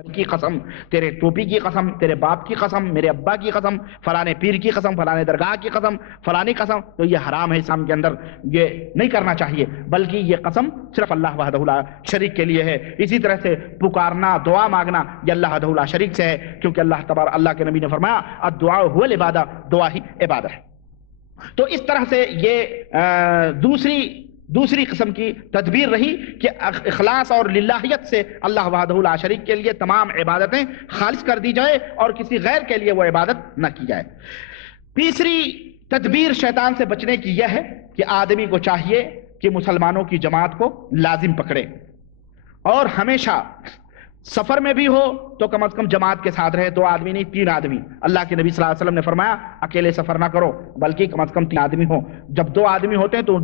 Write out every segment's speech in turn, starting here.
سر کی قسم، تیرے ٹوپی کی قسم، تیرے باپ کی قسم، میرے ابا کی قسم، فلانے پیر کی قسم، فلانے درگاہ کی قسم، فلانی قسم، تو یہ حرام ہے اسلام کے اندر، یہ نہیں کرنا چاہیے، بلکہ یہ قسم صرف اللہ وحدہ لا شریک کے لیے ہے۔ اسی طرح سے پکارنا، دعا مانگنا یہ اللہ وحدہ لا شریک سے ہے، کیونکہ اللہ کے نبی نے فرمایا الدعاء هو العبادہ، دعا ہی عبادت ہے۔ تو اس طرح سے یہ دوسری قسم کی تدبیر رہی کہ اخلاص اور للہیت سے اللہ وحدہ لا شریک کے لیے تمام عبادتیں خالص کر دی جائے اور کسی غیر کے لیے وہ عبادت نہ کی جائے۔ تیسری تدبیر شیطان سے بچنے کی یہ ہے کہ آدمی کو چاہیے کہ مسلمانوں کی جماعت کو لازم پکڑے اور ہمیشہ سفر میں بھی ہو تو کم از کم جماعت کے ساتھ رہے، 2 آدمی نہیں 3 آدمی۔ اللہ کے نبی صلی اللہ علیہ وسلم نے فرمایا اکیلے سفر نہ کرو بلکہ کم از کم 3 آدمی ہو۔ جب 2 آدمی ہوتے ہیں تو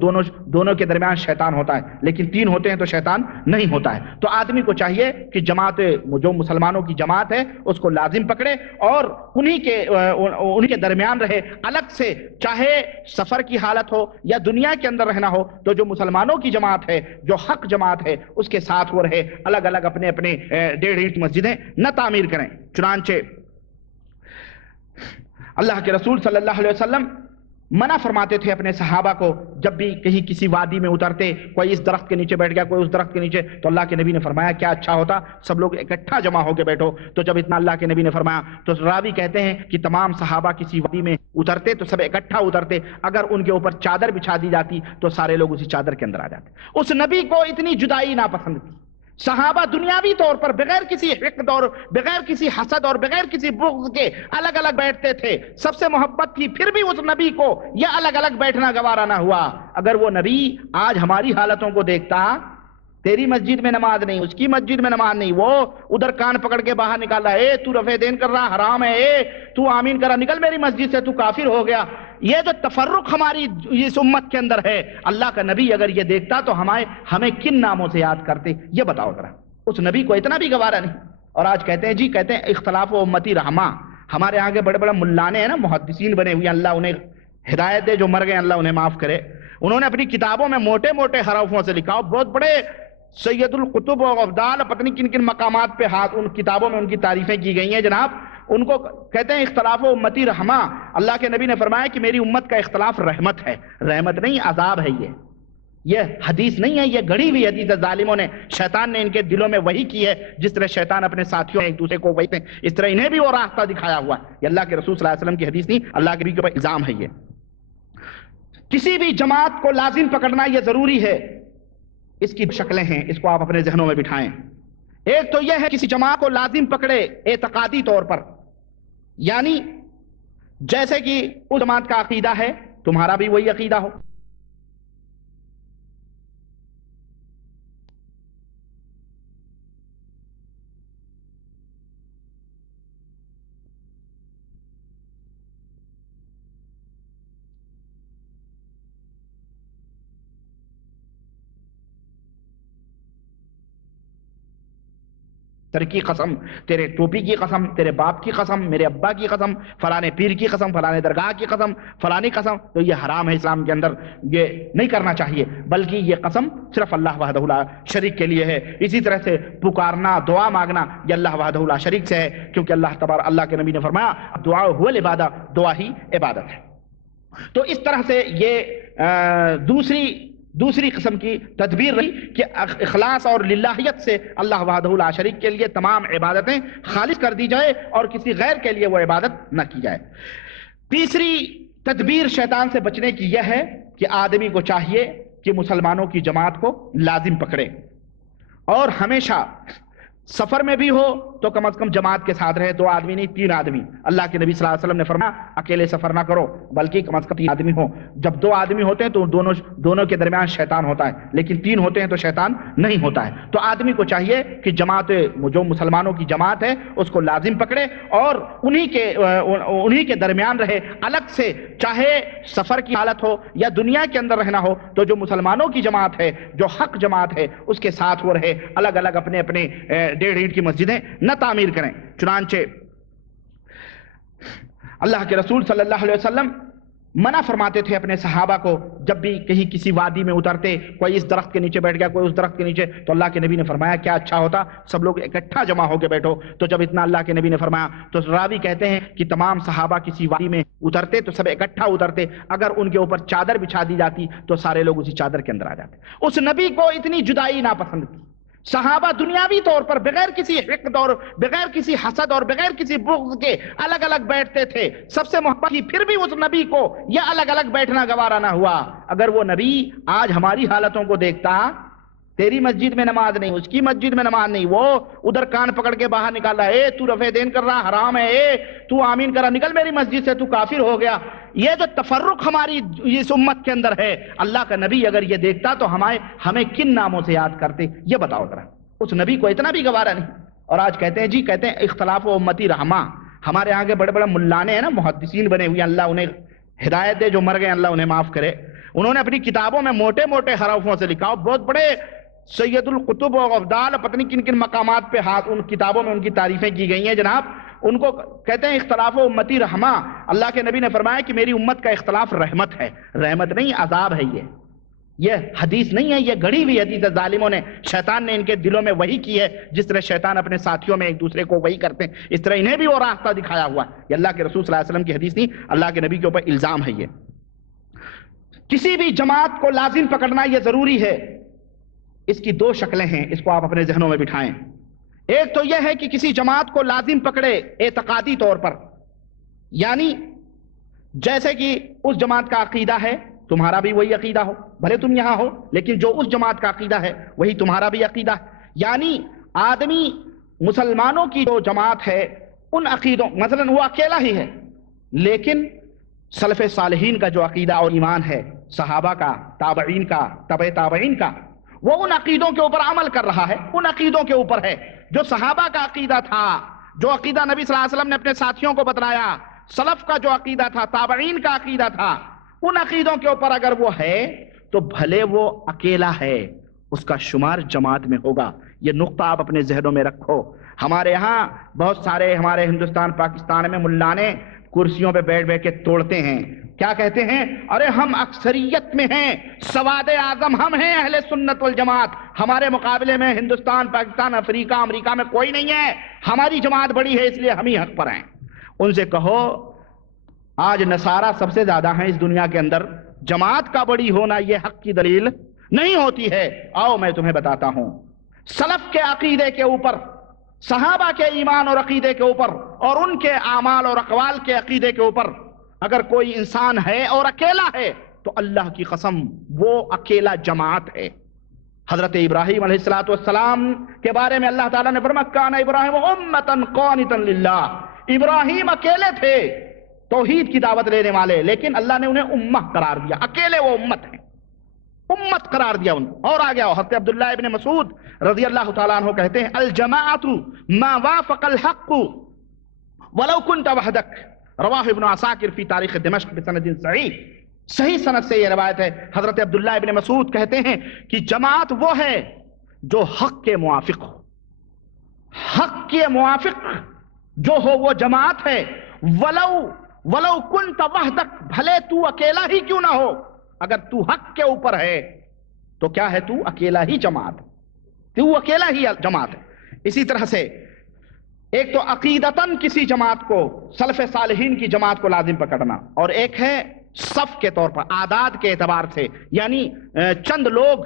دونوں کے درمیان شیطان ہوتا ہے، لیکن 3 ہوتے ہیں تو شیطان نہیں ہوتا ہے۔ تو آدمی کو چاہیے کہ جماعت جو مسلمانوں کی جماعت ہے اس کو لازم پکڑے اور انہی کے درمیان رہے، الگ سے، چاہے سفر کی حالت ہو یا دنیا کے اندر رہنا ہو، تو جو مسلمانوں کی جماعت ہے، جو حق جماعت ہے، اس کے ساتھ وہ رہے، الگ الگ اپنے 1.5 اینٹ مسجدیں نہ تعمیر کریں۔ چنانچہ اللہ کے رسول صلی اللہ علیہ وسلم منع فرماتے تھے اپنے صحابہ کو، جب بھی کہیں کسی وادی میں اترتے، کوئی اس درخت کے نیچے بیٹھ گیا، کوئی اس درخت کے نیچے، تو اللہ کے نبی نے فرمایا کیا اچھا ہوتا سب لوگ اکٹھا جمع ہو کے بیٹھو۔ تو جب اتنا اللہ کے نبی نے فرمایا تو راوی کہتے ہیں کہ تمام صحابہ کسی وادی میں اترتے تو سب اکٹھا اترتے، اگر ان کے اوپر چادر بچھا دی جاتی تو سارے لوگ اسی چادر کے اندر آ جاتے۔ اس نبی کو اتنی جدائی ناپسند تھی۔ صحابہ دنیاوی طور پر بغیر کسی حقد اور بغیر کسی حسد اور بغیر کسی بغض کے الگ الگ بیٹھتے تھے، سب سے محبت تھی، پھر بھی اس نبی کو یہ الگ الگ بیٹھنا گوارا نہ ہوا۔ اگر وہ نبی آج ہماری حالتوں کو دیکھتا، تیری مسجد میں نماز نہیں، اس کی مسجد میں نماز نہیں، وہ ادھر کان پکڑ کے باہر نکالا، اے تو رفع دین کر رہا حرام ہے، اے تو آمین کر رہا نکل میری مسجد سے، تو کافر ہو گیا۔ یہ جو تفرق ہماری اس امت کے اندر ہے، اللہ کا نبی اگر یہ دیکھتا تو ہمیں کن ناموں سے یاد کرتے، یہ بتاؤ ذرا۔ اس نبی کو اتنا بھی گوارا نہیں۔ اور آج کہتے ہیں اختلاف و امتی رحمہ۔ ہمارے آگے بڑے بڑے ملانے ہیں نا، محدثین بنے ہوئے، اللہ انہیں ہدایت دے، جو مر گئے اللہ انہیں معاف کرے، انہوں نے اپنی کتابوں میں موٹے موٹے حروفوں سے لکھا، بہت بڑے سید القطب و افضال، پتہ نہیں کن کن مقامات پہ ان کتابوں میں ان کی تعریفیں کی گئی ہیں جناب۔ ان کو کہتے ہیں اختلاف و امتی رحمہ۔ اللہ کے نبی نے فرمایا کہ میری امت کا اختلاف رحمت ہے، رحمت نہیں عذاب ہے۔ یہ حدیث نہیں ہے، یہ گڑھی ہوئی حدیث ہے۔ ظالموں نے، شیطان نے ان کے دلوں میں وہی کی ہے، جس طرح شیطان اپنے ساتھیوں ایک دوسرے کو وہی تھے، اس طرح انہیں بھی وہ راستہ دکھایا ہوا ہے۔ یہ اللہ کے رسول صلی اللہ علیہ وسلم کی حدیث نہیں، اللہ کے نبی کے اوپر الزام ہے۔ یہ کسی بھی جماعت کو لازم پکڑنا یہ ضروری ہے۔ اس کی شکلیں ہیں، اس کو آپ اپنے ذہنوں میں بٹھائیں۔ ایک تو یہ ہے کسی جماعت کو لازم پکڑے اعتقادی طور پر، یعنی جیسے کہ اس جماعت کا عقیدہ ہے تمہارا بھی وہی عقیدہ ہو۔ سر کی قسم، تیرے ٹوپی کی قسم، تیرے باپ کی قسم، میرے ابا کی قسم، فلانے پیر کی قسم، فلانے درگاہ کی قسم، فلانی قسم، تو یہ حرام ہے اسلام کے اندر، یہ نہیں کرنا چاہیے، بلکہ یہ قسم صرف اللہ وحدہ لا شریک کے لیے ہے۔ اسی طرح سے پکارنا، دعا مانگنا یہ اللہ وحدہ لا شریک سے ہے، کیونکہ اللہ کے نبی نے فرمایا الدعاء هو العبادہ، دعا ہی عبادت ہے۔ تو اس طرح سے یہ دوسری قسم کی تدبیر رہی کہ اخلاص اور للہیت سے اللہ وحدہ لا شریک کے لیے تمام عبادتیں خالص کر دی جائے اور کسی غیر کے لیے وہ عبادت نہ کی جائے۔ تیسری تدبیر شیطان سے بچنے کی یہ ہے کہ آدمی کو چاہیے کہ مسلمانوں کی جماعت کو لازم پکڑے اور ہمیشہ سفر میں بھی ہو تو کم از کم جماعت کے ساتھ رہے، 2 آدمی نہیں 3 آدمی۔ اللہ کے نبی صلی اللہ علیہ وسلم نے فرمایا اکیلے سفر نہ کرو بلکہ کم از کم 3 آدمی ہو۔ جب 2 آدمی ہوتے ہیں تو دونوں کے درمیان شیطان ہوتا ہے، لیکن 3 ہوتے ہیں تو شیطان نہیں ہوتا ہے۔ تو آدمی کو چاہیے کہ جو مسلمانوں کی جماعت ہے اس کو لازم پکڑے اور انہی کے درمیان رہے، الگ سے، چاہے سفر کی حالت ہو یا دنیا کے اندر رہنا ہو، تو جو مسلمانوں کی جماعت ہے، جو حق جماعت ہے، اس کے ساتھ وہ رہے، الگ الگ اپنے 1.5 اینٹ کی مسجدیں نہ تعمیر کریں۔ چنانچہ اللہ کے رسول صلی اللہ علیہ وسلم منع فرماتے تھے اپنے صحابہ کو جب بھی کہیں کسی وادی میں اترتے، کوئی اس درخت کے نیچے بیٹھ گیا، کوئی اس درخت کے نیچے، تو اللہ کے نبی نے فرمایا کیا اچھا ہوتا سب لوگ اکٹھا جمع ہو کے بیٹھو۔ تو جب اتنا اللہ کے نبی نے فرمایا تو راوی کہتے ہیں کہ تمام صحابہ کسی وادی میں اترتے تو سب اکٹھا اترتے، اگر ان کے اوپر چادر بچھا دی جاتی تو سارے لوگ اسی چادر کے اندر آ جاتے۔ اس نبی کو اتنی جدائی ناپسند تھی۔ صحابہ دنیاوی طور پر بغیر کسی حقد اور بغیر کسی حسد اور بغیر کسی بغض کے الگ الگ بیٹھتے تھے، سب سے محبت کی، پھر بھی اس نبی کو یہ الگ الگ بیٹھنا گوارا نہ ہوا۔ اگر وہ نبی آج ہماری حالتوں کو دیکھتا، تیری مسجد میں نماز نہیں، اس کی مسجد میں نماز نہیں، وہ ادھر کان پکڑ کے باہر نکال رہا ہے، تو رفع دین کر رہا حرام ہے، تو آمین کر رہا نکل میری مسجد سے، تو کافر ہو گیا۔ یہ جو تفرق ہماری اس امت کے اندر ہے، اللہ کا نبی اگر یہ دیکھتا تو ہمیں کن ناموں سے یاد کرتے؟ یہ بتاؤ ذرا۔ اس نبی کو اتنا بھی گوارا نہیں۔ اور آج کہتے ہیں کہتے ہیں اختلاف و امتی رحمہ۔ ہمارے آگے بڑے بڑے ملانے ہیں نا، محدثین بنے ہوئے، اللہ انہیں ہدایت دے، جو مر گئے اللہ انہیں معاف کرے، انہوں نے اپنی کتابوں میں موٹے موٹے حروفوں سے لکھا، بہت بڑے سید القطب و افضال، پتہ نہیں کن کن مقامات پہ ہاتھ ان کتابوں میں ان کی تعریفیں کی گئی ہیں جناب۔ ان کو کہتے ہیں اختلاف و امتی رحمہ۔ اللہ کے نبی نے فرمایا کہ میری امت کا اختلاف رحمت ہے، رحمت نہیں عذاب ہے۔ یہ حدیث نہیں ہے، یہ گھڑی ہوئی حدیث ہے۔ ظالموں نے، شیطان نے ان کے دلوں میں وہی کی ہے، جس طرح شیطان اپنے ساتھیوں میں ایک دوسرے کو وہی کرتے ہیں، اس طرح انہیں بھی وہ راستہ دکھایا ہوا ہے۔ یہ اللہ کے رسول صلی اللہ علیہ وسلم کی حدیث نہیں، اللہ کے نبی کے اوپر الزام ہے۔ یہ کسی بھی جماعت کو لازم پکڑنا یہ ضروری ہے۔ اس کی دو شکلیں ہیں، اس کو آپ اپنے ذہنوں میں بٹھائیں۔ ایک تو یہ ہے کہ کسی جماعت کو لازم پکڑے اعتقادی طور پر، یعنی جیسے کہ اس جماعت کا عقیدہ ہے تمہارا بھی وہی عقیدہ ہو، بھلے تم یہاں ہو لیکن جو اس جماعت کا عقیدہ ہے وہی تمہارا بھی عقیدہ ہے۔ یعنی آدمی مسلمانوں کی جو جماعت ہے ان عقیدوں، مثلا وہ اکیلا ہی ہے لیکن سلف صالحین کا جو عقیدہ اور ایمان ہے، صحابہ کا، تابعین کا، تبع تابعین کا، وہ ان عقیدوں کے اوپر عمل کر رہا ہے، ان عقیدوں کے اوپر ہے جو صحابہ کا عقیدہ تھا، جو عقیدہ نبی صلی اللہ علیہ وسلم نے اپنے ساتھیوں کو بتلایا، سلف کا جو عقیدہ تھا، تابعین کا عقیدہ تھا، ان عقیدوں کے اوپر اگر وہ ہے تو بھلے وہ اکیلا ہے، اس کا شمار جماعت میں ہوگا۔ یہ نقطہ آپ اپنے ذہنوں میں رکھو۔ ہمارے ہاں بہت سارے ہمارے ہندوستان پاکستان میں ملانے کرسیوں پہ بیٹھ بیٹھ کے توڑتے ہیں، کیا کہتے ہیں؟ ارے ہم اکثریت میں ہیں، سواد اعظم ہم ہیں اہل سنت والجماعت، ہمارے مقابلے میں ہندوستان، پاکستان، افریقہ، امریکہ میں کوئی نہیں ہے، ہماری جماعت بڑی ہے اس لیے ہم ہی حق پر ہیں۔ ان سے کہو آج نصارہ سب سے زیادہ ہیں اس دنیا کے اندر، جماعت کا بڑی ہونا یہ حق کی دلیل نہیں ہوتی ہے۔ آؤ میں تمہیں بتاتا ہوں، سلف کے عقیدے کے اوپر، صحابہ کے ایمان اور عقیدے کے اوپر اور ان کے اعمال اور اقوال کے عقیدے کے اوپر اگر کوئی انسان ہے اور اکیلا ہے تو اللہ کی قسم وہ اکیلا جماعت ہے۔ حضرت ابراہیم علیہ السلام کے بارے میں اللہ تعالیٰ نے فرمایا کان ابراہیم امۃ قانتا للہ، ابراہیم اکیلے تھے توحید کی دعوت لینے والے، لیکن اللہ نے انہیں امہ قرار دیا، اکیلے وہ امت ہیں، امت قرار دیا ان کو۔ اور آگیا حضرت عبداللہ ابن مسعود رضی اللہ تعالیٰ عنہ کہتے ہیں الجماعت ما وافق الحق ولو كنت وحدك، رواہ ابن عساکر فی تاریخ دمشق بسند صحیح سند سے یہ روایت ہے۔ حضرت عبداللہ ابن مسعود کہتے ہیں کہ جماعت وہ ہے جو حق کے موافق ہو، حق کے موافق جو ہو وہ جماعت ہے۔ ولو كنت وحدك، بھلے تو اکیلا ہی کیوں نہ ہو، اگر تو حق کے اوپر ہے تو کیا ہے؟ تو اکیلا ہی جماعت، تو اکیلا ہی جماعت ہے۔ اسی طرح سے ایک تو عقیدتاً کسی جماعت کو، سلف صالحین کی جماعت کو لازم پکڑنا، اور ایک ہے صف کے طور پر، اعداد کے اعتبار سے، یعنی چند لوگ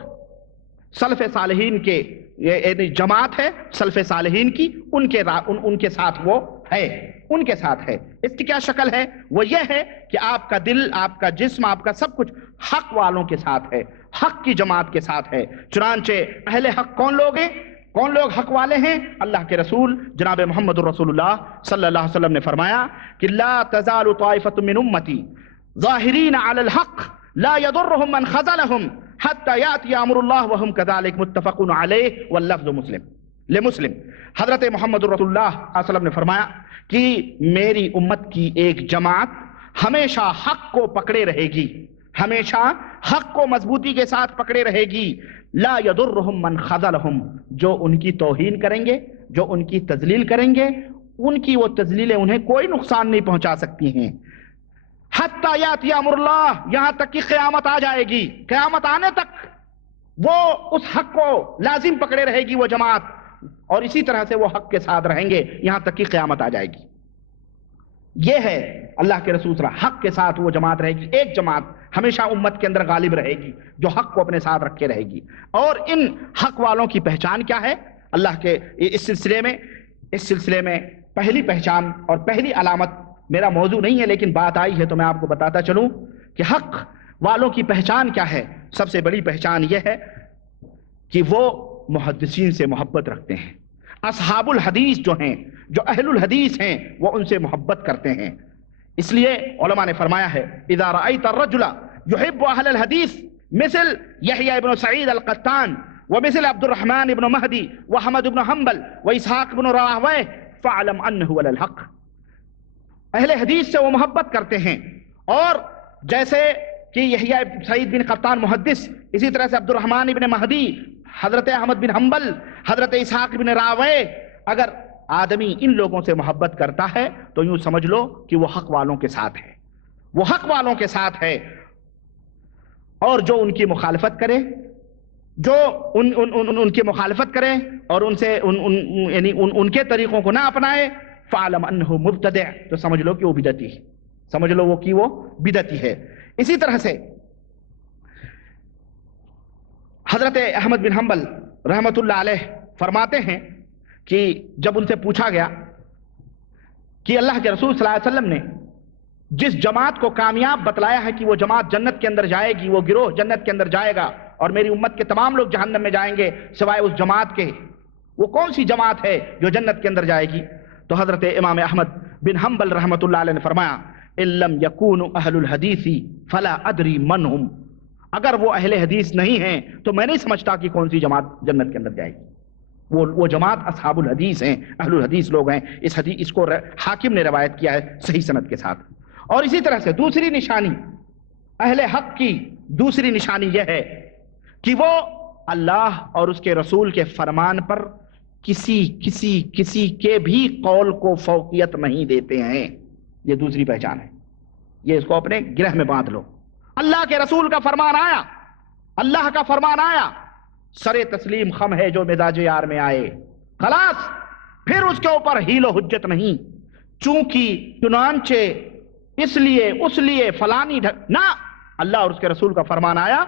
سلف صالحین کے جماعت ہے سلف صالحین کی، ان کے ساتھ وہ ہے، ان کے ساتھ ہے۔ اس کی کیا شکل ہے؟ وہ یہ ہے کہ آپ کا دل، آپ کا جسم، آپ کا سب کچھ حق والوں کے ساتھ ہے، حق کی جماعت کے ساتھ ہے۔ چنانچہ اہل حق کون لوگ ہیں؟ کون لوگ حق والے ہیں؟ اللہ کے رسول جناب محمد الرسول اللہ صلی اللہ علیہ وسلم نے فرمایا کہ لا تزال طائفة من امتی ظاہرین علی الحق لا يضرهم من خذلهم حتى یأتی امر اللہ وهم كذلك، متفق علیہ واللفظ لمسلم۔ حضرت محمد الرسول اللہ صلی اللہ علیہ وسلم نے فرمایا کہ میری امت کی ایک جماعت ہمیشہ حق کو پکڑے رہے گی، ہمیشہ حق کو مضبوطی کے ساتھ پکڑے رہے گی۔ لا يضرهم من خذلهم، جو ان کی توہین کریں گے، جو ان کی تذلیل کریں گے، ان کی وہ تذلیلیں انہیں کوئی نقصان نہیں پہنچا سکتی ہیں۔ حتی یاتی امر اللہ، یہاں تک کہ قیامت آ جائے گی، قیامت آنے تک وہ اس حق کو لازم پکڑے رہے گی وہ جماعت، اور اسی طرح سے وہ حق کے ساتھ رہیں گے یہاں تک کہ قیامت آ جائے گی۔ یہ ہے اللہ کے رسول صلی اللہ علیہ وسلم، حق کے ساتھ وہ جماعت رہے گی، ایک جماعت ہمیشہ امت کے اندر غالب رہے گی جو حق کو اپنے ساتھ رکھے رہے گی۔ اور ان حق والوں کی پہچان کیا ہے اللہ کے اس سلسلے میں پہلی پہچان اور پہلی علامت میرا موضوع نہیں ہے، لیکن بات آئی ہے تو میں آپ کو بتاتا چلوں کہ حق والوں کی پہچان کیا ہے۔ سب سے بڑی پہچان یہ ہے کہ وہ محدثین سے محبت رکھتے ہیں، اصحاب الحدیث جو ہیں، جو اہل الحدیث ہیں، وہ ان سے محبت کرتے ہیں۔ اس لیے علماء نے فرمایا ہے اذا رأيت الرجل يحب اہل الحدیث مثل یحییٰ ابن سعید القطان ومثل عبد الرحمن ابن مہدی وحمد ابن حنبل واسحاق ابن راہویہ فاعلم انہ علی الحق۔ اہل حدیث سے وہ محبت کرتے ہیں، اور جیسے کہ یحییٰ سعید بن قطان محدث، اسی طرح سے عبد الرحمن ابن مہدی، حضرت احمد بن حنبل، حضرت اسحاق بن راہویہ، اگر آدمی ان لوگوں سے محبت کرتا ہے تو یوں سمجھ لو کہ وہ حق والوں کے ساتھ ہے، وہ حق والوں کے ساتھ ہے۔ اور جو ان کی مخالفت کرے، جو ان کی مخالفت کرے اور ان سے یعنی ان کے طریقوں کو نہ اپنائے، فعلم انہ مبتدع، تو سمجھ لو کہ وہ بدعتی ہے، سمجھ لو کہ وہ بدعتی ہے۔ اسی طرح سے حضرت احمد بن حنبل رحمت اللہ علیہ فرماتے ہیں کہ جب ان سے پوچھا گیا کہ اللہ کے رسول صلی اللہ علیہ وسلم نے جس جماعت کو کامیاب بتلایا ہے کہ وہ جماعت جنت کے اندر جائے گی، وہ گروہ جنت کے اندر جائے گا اور میری امت کے تمام لوگ جہنم میں جائیں گے سوائے اس جماعت کے، وہ کون سی جماعت ہے جو جنت کے اندر جائے گی؟ تو حضرت امام احمد بن حنبل رحمت اللہ علیہ نے فرمایا ان لم یکونوا اہل الحدیث فلا ادری من ہم، اگر وہ اہل حدیث نہیں ہیں تو میں نہیں سمجھتا کہ کون سی جماعت جنت کے اندر جائے گی۔ وہ جماعت اصحاب الحدیث ہیں، اہل الحدیث لوگ ہیں۔ اس کو حاکم نے روایت کیا ہے صحیح سند کے ساتھ۔ اور اسی طرح سے دوسری نشانی اہل حق کی، دوسری نشانی یہ ہے کہ وہ اللہ اور اس کے رسول کے فرمان پر کسی کے بھی قول کو فوقیت نہیں دیتے ہیں۔ یہ دوسری پہچان ہے، یہ اس کو اپنے گرہ میں باندھ لو۔ اللہ کے رسول کا فرمان آیا، اللہ کا فرمان آیا، سرے تسلیم خم ہے جو مزاج یار میں آئے، خلاص پھر اس کے اوپر حیل و حجت نہیں، چونکہ چنانچہ اس لیے فلانی نہ، اللہ اور اس کے رسول کا فرمان آیا،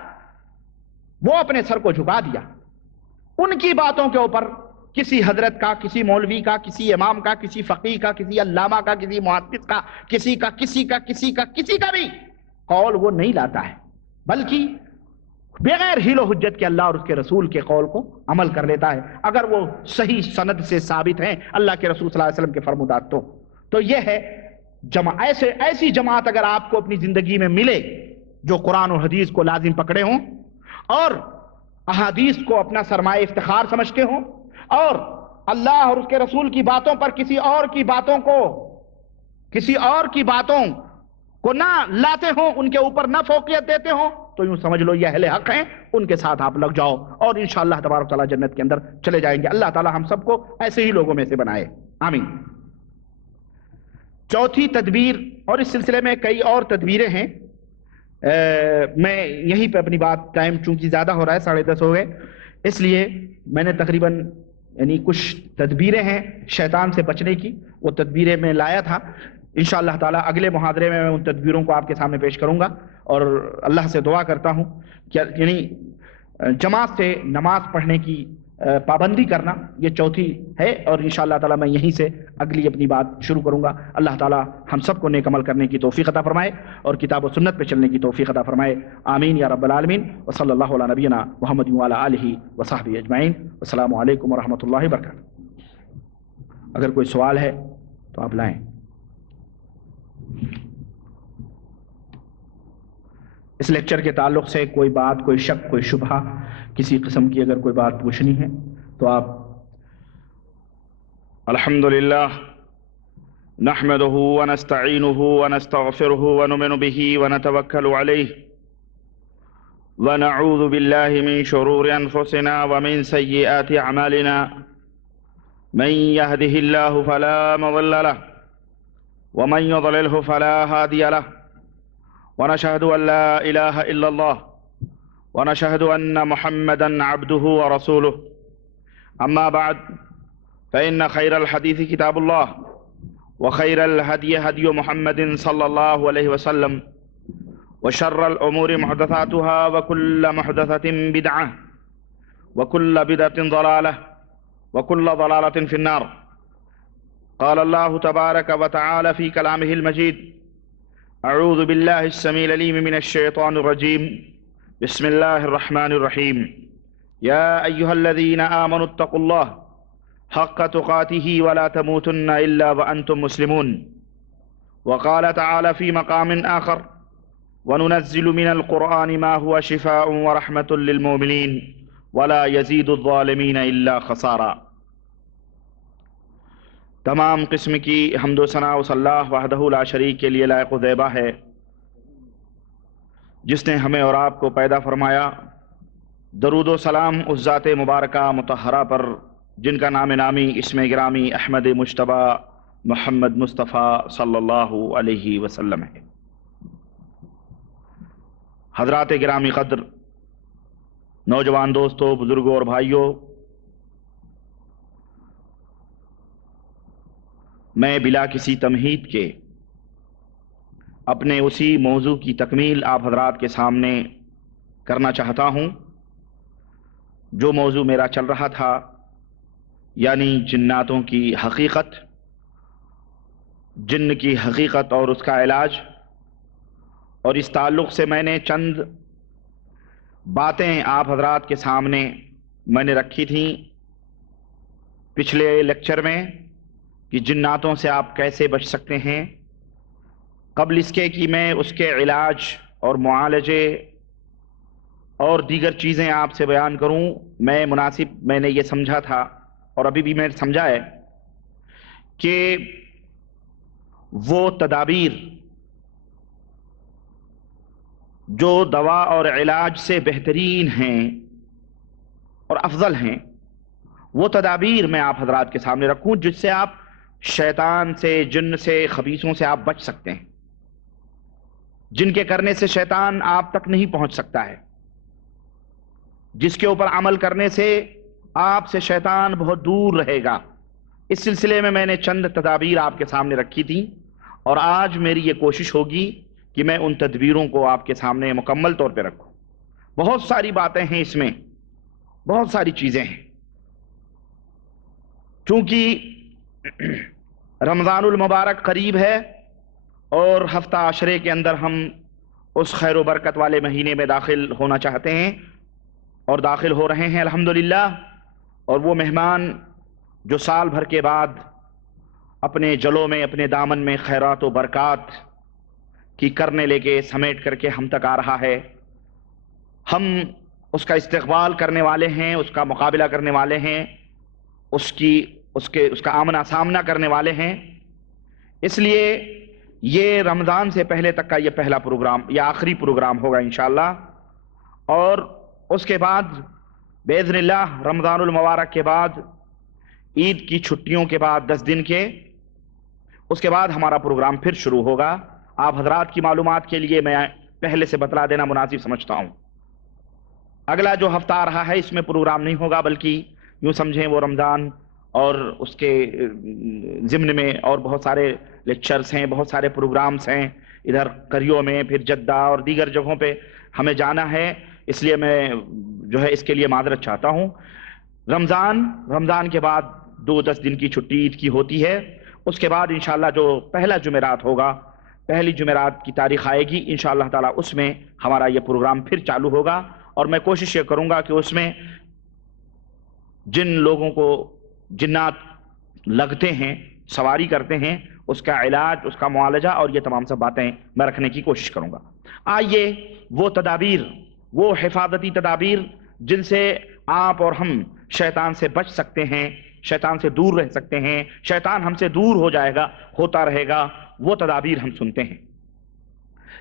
وہ اپنے سر کو جھکا دیا۔ ان کی باتوں کے اوپر کسی حضرت کا، کسی مولوی کا، کسی امام کا، کسی فقیہ کا، کسی علامہ کا، کسی محدث کا، کسی کا بھی قول وہ نہیں لاتا ہے، بلکہ بغیر حیل و حجت کے اللہ اور اس کے رسول کے قول کو عمل کر لیتا ہے، اگر وہ صحیح سند سے ثابت ہیں اللہ کے رسول صلی اللہ علیہ وسلم کے فرمودات تو یہ ہے ایسی جماعت اگر آپ کو اپنی زندگی میں ملے جو قرآن اور حدیث کو لازم پکڑے ہوں اور احادیث کو اپنا سرمایہ افتخار سمجھتے ہوں اور اللہ اور اس کے رسول کی باتوں پر کسی اور کی باتوں کو نہ لاتے ہوں، ان کے اوپر نہ فوقیت دیتے ہوں، تو یوں سمجھ لو یہ اہل حق ہیں، ان کے ساتھ آپ لگ جاؤ اور انشاءاللہ تبارک تعالیٰ جنت کے اندر چلے جائیں گے۔ اللہ تعالیٰ ہم سب کو ایسے ہی لوگوں میں سے بنائے، آمین۔ چوتھی تدبیر، اور اس سلسلے میں کئی اور تدبیریں ہیں، میں یہیں پہ اپنی بات، ٹائم چونکہ زیادہ ہو رہا ہے، 10:30 ہو گئے، اس لیے میں نے تقریباً یعنی کچھ تدبیریں ہیں شیطان سے بچنے کی، وہ تدبیریں میں لایا تھا۔ انشاءاللہ تعالیٰ اگلے محاضرے میں ان تدبیروں کو آپ کے سامنے پیش کروں گا، اور اللہ سے دعا کرتا ہوں کہ یعنی جماعت سے نماز پڑھنے کی پابندی کرنا، یہ چوتھی ہے، اور انشاءاللہ تعالیٰ میں یہیں سے اگلی اپنی بات شروع کروں گا۔ اللہ تعالیٰ ہم سب کو نیک عمل کرنے کی توفیق عطا فرمائے اور کتاب و سنت پہ چلنے کی توفیق عطا فرمائے، آمین یا رب العالمین۔ وصلی اللہ علی نبینا محمد وعلی آلہ وصحبہ اجمعین۔ السلام علیکم ورحمۃ اللہ وبرکاتہ۔ اگر کوئی سوال ہے تو آپ لائیں۔ اس لیکچر کے تعلق سے کوئی بات، کوئی شک، کوئی شبہ، کسی قسم کی اگر کوئی بات پوچھنی ہے تو آپ۔ الحمدللہ نحمده ونستعینه ونستغفره ونؤمن به ونتوکل علیہ ونعوذ باللہ من شرور انفسنا ومن سیئات اعمالنا من يهده الله فلا مضل له ومن يضلله فلا هادي له ونشهد أن لا إله إلا الله ونشهد أن محمدا عبده ورسوله. أما بعد، فإن خير الحديث كتاب الله، وخير الهدي هدي محمد صلى الله عليه وسلم، وشر الأمور محدثاتها، وكل محدثة بدعة، وكل بدعة ضلالة، وكل ضلالة في النار. قال الله تبارك وتعالى في كلامه المجيد: أعوذ بالله السميع العليم من الشيطان الرجيم، بسم الله الرحمن الرحيم. يا أيها الذين آمنوا اتقوا الله حق تقاته ولا تموتن إلا وأنتم مسلمون. وقال تعالى في مقام آخر: وننزل من القرآن ما هو شفاء ورحمة للمؤمنين ولا يزيد الظالمين إلا خسارا. تمام قسم کی حمد و ثنا اس اللہ وحدہ لا شریک کے لیے لائق و زیبا ہے، جس نے ہمیں اور آپ کو پیدا فرمایا. درود و سلام اس ذات مبارکہ مطہرہ پر جن کا نام نامی اسم گرامی احمد مجتبی محمد مصطفیٰ صلی اللہ علیہ وسلم ہے. حضرات گرامی قدر، نوجوان دوستوں، بزرگوں اور بھائیوں، میں بلا کسی تمہید کے اپنے اسی موضوع کی تکمیل آپ حضرات کے سامنے کرنا چاہتا ہوں جو موضوع میرا چل رہا تھا، یعنی جناتوں کی حقیقت، جن کی حقیقت اور اس کا علاج. اور اس تعلق سے میں نے چند باتیں آپ حضرات کے سامنے میں نے رکھی تھیں پچھلے لیکچر میں کہ جناتوں سے آپ کیسے بچ سکتے ہیں. قبل اس کے کہ میں اس کے علاج اور معالجے اور دیگر چیزیں آپ سے بیان کروں، میں نے یہ سمجھا تھا اور ابھی بھی میں نے سمجھا ہے کہ وہ تدابیر جو دوا اور علاج سے بہترین ہیں اور افضل ہیں، وہ تدابیر میں آپ حضرات کے سامنے رکھوں جس سے آپ شیطان سے، جن سے، خبیثوں سے آپ بچ سکتے ہیں، جن کے کرنے سے شیطان آپ تک نہیں پہنچ سکتا ہے، جس کے اوپر عمل کرنے سے آپ سے شیطان بہت دور رہے گا. اس سلسلے میں نے چند تدابیر آپ کے سامنے رکھی تھی، اور آج میری یہ کوشش ہوگی کہ میں ان تدبیروں کو آپ کے سامنے مکمل طور پہ رکھوں. بہت ساری باتیں ہیں اس میں، بہت ساری چیزیں ہیں. چونکہ رمضان المبارک قریب ہے اور ہفتہ عشرے کے اندر ہم اس خیر و برکت والے مہینے میں داخل ہونا چاہتے ہیں اور داخل ہو رہے ہیں الحمدللہ. اور وہ مہمان جو سال بھر کے بعد اپنے جلوں میں، اپنے دامن میں خیرات و برکات کی کرنے لے کے سمیٹ کر کے ہم تک آ رہا ہے، ہم اس کا استقبال کرنے والے ہیں، اس کا مقابلہ کرنے والے ہیں، اس کا آمنا سامنا کرنے والے ہیں. اس لیے یہ رمضان سے پہلے تک کا یہ پہلا پروگرام یا آخری پروگرام ہوگا انشاءاللہ. اور اس کے بعد باذن اللہ رمضان المبارک کے بعد، عید کی چھٹیوں کے بعد 10 دن کے، اس کے بعد ہمارا پروگرام پھر شروع ہوگا. آپ حضرات کی معلومات کے لیے میں پہلے سے بتلا دینا مناسب سمجھتا ہوں. اگلا جو ہفتہ آ رہا ہے اس میں پروگرام نہیں ہوگا، بلکہ یوں سمجھیں وہ رمضان اور اس کے ضمن میں اور بہت سارے لیکچرز ہیں، بہت سارے پروگرامز ہیں، ادھر کریوں میں، پھر جدہ اور دیگر جگہوں پہ ہمیں جانا ہے. اس لیے میں جو ہے اس کے لیے معذرت چاہتا ہوں. رمضان کے بعد 10 دن کی چھٹی عید کی ہوتی ہے. اس کے بعد انشاءاللہ جو پہلا جمعرات ہوگا، پہلی جمعرات کی تاریخ آئے گی انشاءاللہ تعالی، اس میں ہمارا یہ پروگرام پھر چالو ہوگا. اور میں کوشش یہ کروں گا کہ اس میں جن لوگوں کو جنات لگتے ہیں، سواری کرتے ہیں، اس کا علاج، اس کا معالجہ اور یہ تمام سب باتیں میں رکھنے کی کوشش کروں گا. آئیے وہ تدابیر، وہ حفاظتی تدابیر جن سے آپ اور ہم شیطان سے بچ سکتے ہیں، شیطان سے دور رہ سکتے ہیں، شیطان ہم سے دور ہو جائے گا، ہوتا رہے گا، وہ تدابیر ہم سنتے ہیں.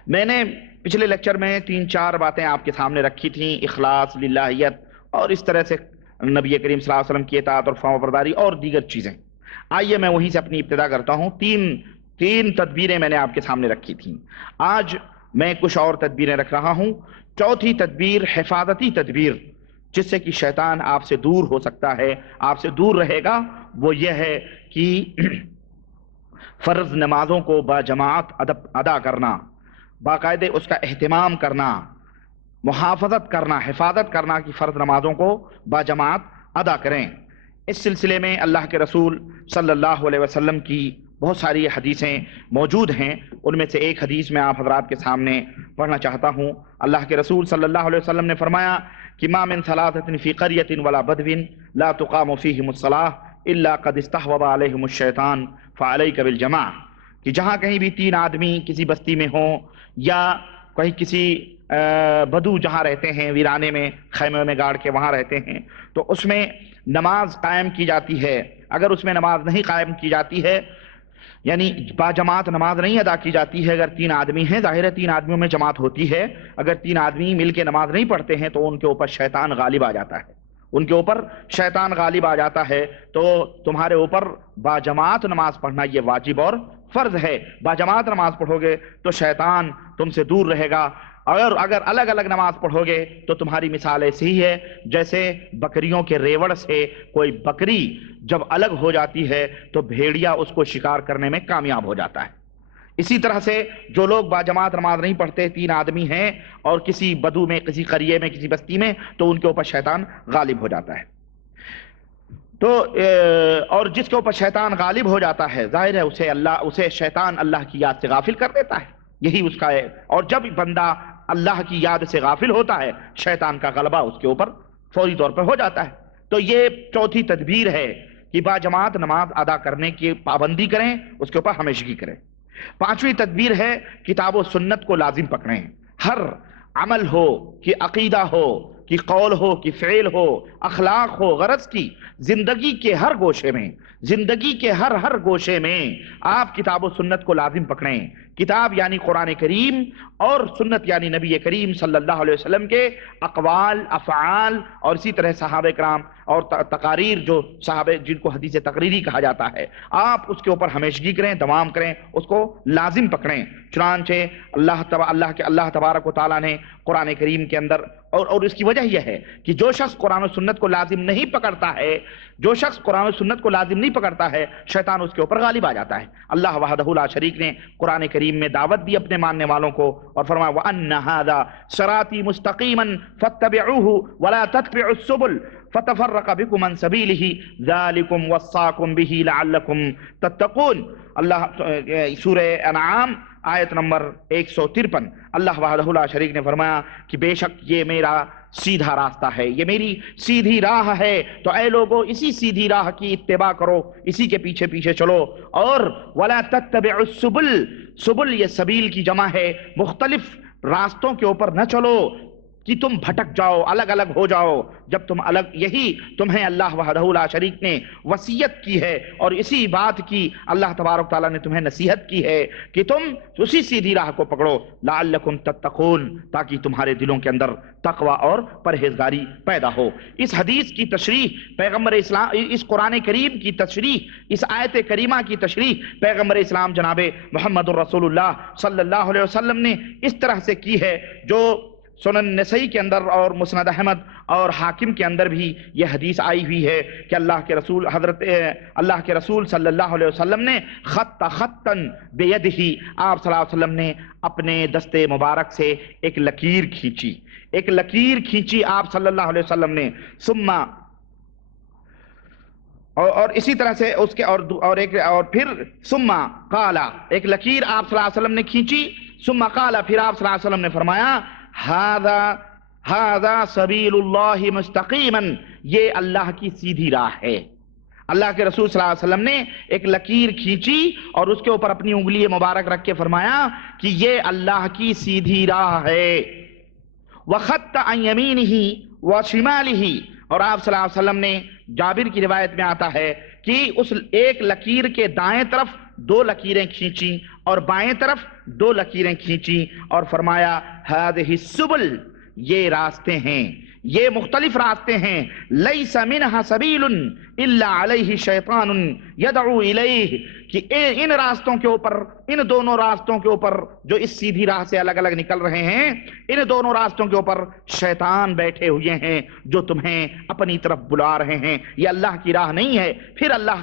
میں نے پچھلے لیکچر میں 3-4 باتیں آپ کے سامنے رکھی تھیں، اخلاص، للہیت اور اس طرح سے نبی کریم صلی اللہ علیہ وسلم کی اطاعت اور فرمانبرداری اور دیگر چیزیں. آئیے میں وہیں سے اپنی ابتدا کرتا ہوں. تین تدبیریں میں نے آپ کے سامنے رکھی تھیں. آج میں کچھ اور تدبیریں رکھ رہا ہوں۔ چوتھی تدبیر حفاظتی تدبیر، جس سے کہ شیطان آپ سے دور ہو سکتا ہے، آپ سے دور رہے گا، وہ یہ ہے کہ فرض نمازوں کو با جماعت ادا کرنا، باقاعدہ اس کا اہتمام کرنا، محافظت کرنا، حفاظت کرنا کہ فرض نمازوں کو با جماعت ادا کریں۔ اس سلسلے میں اللہ کے رسول صلی اللہ علیہ وسلم کی بہت ساری حدیثیں موجود ہیں۔ ان میں سے ایک حدیث میں آپ حضرات کے سامنے پڑھنا چاہتا ہوں۔ اللہ کے رسول صلی اللہ علیہ وسلم نے فرمایا کہ ما من ثلاثة في قرية ولا بدو لا تقام فيهم الصلاة الا قد استحوذ عليهم الشيطان فعليك بالجماعة، کہ جہاں کہیں بھی تین آدمی کسی بستی میں ہوں یا کہیں کسی بدو جہاں رہتے ہیں، ویرانے میں خیمے میں گاڑ کے وہاں رہتے ہیں، تو اس میں نماز قائم کی جاتی ہے۔ اگر اس میں نماز نہیں قائم کی جاتی ہے، یعنی با جماعت نماز نہیں ادا کی جاتی ہے، اگر تین آدمی ہیں، ظاہر ہے تین آدمیوں میں جماعت ہوتی ہے، اگر تین آدمی مل کے نماز نہیں پڑھتے ہیں تو ان کے اوپر شیطان غالب آ جاتا ہے، ان کے اوپر شیطان غالب آ جاتا ہے۔ تو تمہارے اوپر با جماعت نماز پڑھنا یہ واجب اور فرض ہے۔ با جماعت نماز پڑھو گے تو شیطان تم سے دور رہے گا، اور اگر الگ الگ نماز پڑھو گے تو تمہاری مثال ایسی ہی ہے جیسے بکریوں کے ریوڑ سے کوئی بکری جب الگ ہو جاتی ہے تو بھیڑیا اس کو شکار کرنے میں کامیاب ہو جاتا ہے۔ اسی طرح سے جو لوگ با جماعت نماز نہیں پڑھتے، تین آدمی ہیں اور کسی بدو میں، کسی قریے میں، کسی بستی میں، تو ان کے اوپر شیطان غالب ہو جاتا ہے۔ تو اور جس کے اوپر شیطان غالب ہو جاتا ہے، ظاہر ہے اسے شیطان اللہ کی یاد سے غافل کر دیتا ہے، یہی اس کا ہے۔ اور جب بندہ اللہ کی یاد سے غافل ہوتا ہے، شیطان کا غلبہ اس کے اوپر فوری طور پر ہو جاتا ہے۔ تو یہ چوتھی تدبیر ہے کہ با جماعت نماز ادا کرنے کی پابندی کریں، اس کے اوپر ہمیشگی کریں۔ پانچویں تدبیر ہے کتاب و سنت کو لازم پکڑیں۔ ہر عمل ہو کہ عقیدہ ہو کہ قول ہو کہ فعل ہو، اخلاق ہو، غرض کی زندگی کے ہر گوشے میں، زندگی کے ہر گوشے میں آپ کتاب و سنت کو لازم پکڑیں۔ کتاب یعنی قرآن کریم، اور سنت یعنی نبی کریم صلی اللہ علیہ وسلم کے اقوال، افعال، اور اسی طرح صحابہ کرام اور تقاریر، جو صحابہ جن کو حدیث تقریری کہا جاتا ہے، آپ اس کے اوپر ہمیشگی کریں، دوام کریں، اس کو لازم پکڑیں۔ چنانچہ اللہ تبارک و تعالیٰ نے قرآن کریم کے اندر، اور اس کی وجہ یہ ہے کہ جو شخص قرآن و سنت کو لازم نہیں پکڑتا ہے، جو شخص قرآن و سنت کو لازم نہیں پکڑتا ہے، شیطان اس کے اوپر غالب آ جاتا ہے۔ اللہ وحدہ لا شریک نے قرآن کریم میں دعوت دی اپنے ماننے والوں کو، اور فرمایا وَأَنَّ هَذَا صِرَاطِي مُسْتَقِيمًا فَاتَّبِعُوهُ وَلَا تَتَّبِعُوا السُّبُلَ فَتَفَرَّقَ بِكُمْ عَنْ سَبِيلِهِ ذَلِكُمْ وَصَّاكُمْ بِهِ لَعَلَّكُمْ تَتَّقُونَ۔ اللہ سورہ انعام آیت نمبر 153، اللہ وحدہ لا شریک نے فرمایا کہ بے شک یہ میرا سیدھا راستہ ہے، یہ میری سیدھی راہ ہے، تو اے لوگو اسی سیدھی راہ کی اتباع کرو، اسی کے پیچھے پیچھے چلو۔ اور وَلَا تَتَّبِعُوا السُّبُلَ، سبل یہ سبیل کی جمع ہے، مختلف راستوں کے اوپر نہ چلو کہ تم بھٹک جاؤ، الگ الگ ہو جاؤ۔ جب تم الگ، یہی تمہیں اللہ وحدہ لا شریک نے وصیت کی ہے، اور اسی بات کی اللہ تبارک تعالیٰ نے تمہیں نصیحت کی ہے کہ تم اسی سیدھی راہ کو پکڑو، لعلکم تتقون، تاکہ تمہارے دلوں کے اندر تقوی اور پرہیزگاری پیدا ہو۔ اس حدیث کی تشریح پیغمبر اسلام، اس قرآن کریم کی تشریح، اس آیت کریمہ کی تشریح پیغمبر اسلام جناب محمد الرسول اللہ صلی اللہ علیہ وسلم نے اس طرح سے کی ہے، جو سنن نسائی کے اندر اور مسند احمد اور حاکم کے اندر بھی یہ حدیث آئی ہوئی ہے کہ اللہ کے رسول صلی اللہ علیہ وسلم نے خطا بیدہ، آپ صلی اللہ علیہ وسلم نے اپنے دست مبارک سے ایک لکیر کھینچی آپ صلی اللہ علیہ وسلم نے، ثم اور اسی طرح سے اس کے اور پھر ثم قال، ایک لکیر آپ صلی اللہ علیہ وسلم نے کھینچی، ثم قال، پھر آپ صلی اللہ علیہ وسلم نے فرمایا هذا سبیل اللہ مستقیما، یہ اللہ کی سیدھی راہ ہے۔ اللہ کے رسول صلی اللہ علیہ وسلم نے ایک لکیر کھینچی اور اس کے اوپر اپنی انگلی مبارک رکھ کے فرمایا کہ یہ اللہ کی سیدھی راہ ہے۔ وخط عن یمینہ وشمالہ، اور آپ صلی اللہ علیہ وسلم نے، جابر کی روایت میں آتا ہے کہ اس ایک لکیر کے دائیں طرف 2 لکیریں کھینچی اور بائیں طرف 2 لکیریں کھینچی، اور فرمایا ہذہ السبل، یہ راستے ہیں، یہ مختلف راستے ہیں، لیس منہا سبیل الا علیہ شیطان یدعو الیہ، کہ ان راستوں کے اوپر، ان دونوں راستوں کے اوپر جو اس سیدھی راہ سے الگ الگ نکل رہے ہیں، ان دونوں راستوں کے اوپر شیطان بیٹھے ہوئے ہیں جو تمہیں اپنی طرف بلا رہے ہیں، یہ اللہ کی راہ نہیں ہے۔ پھر اللہ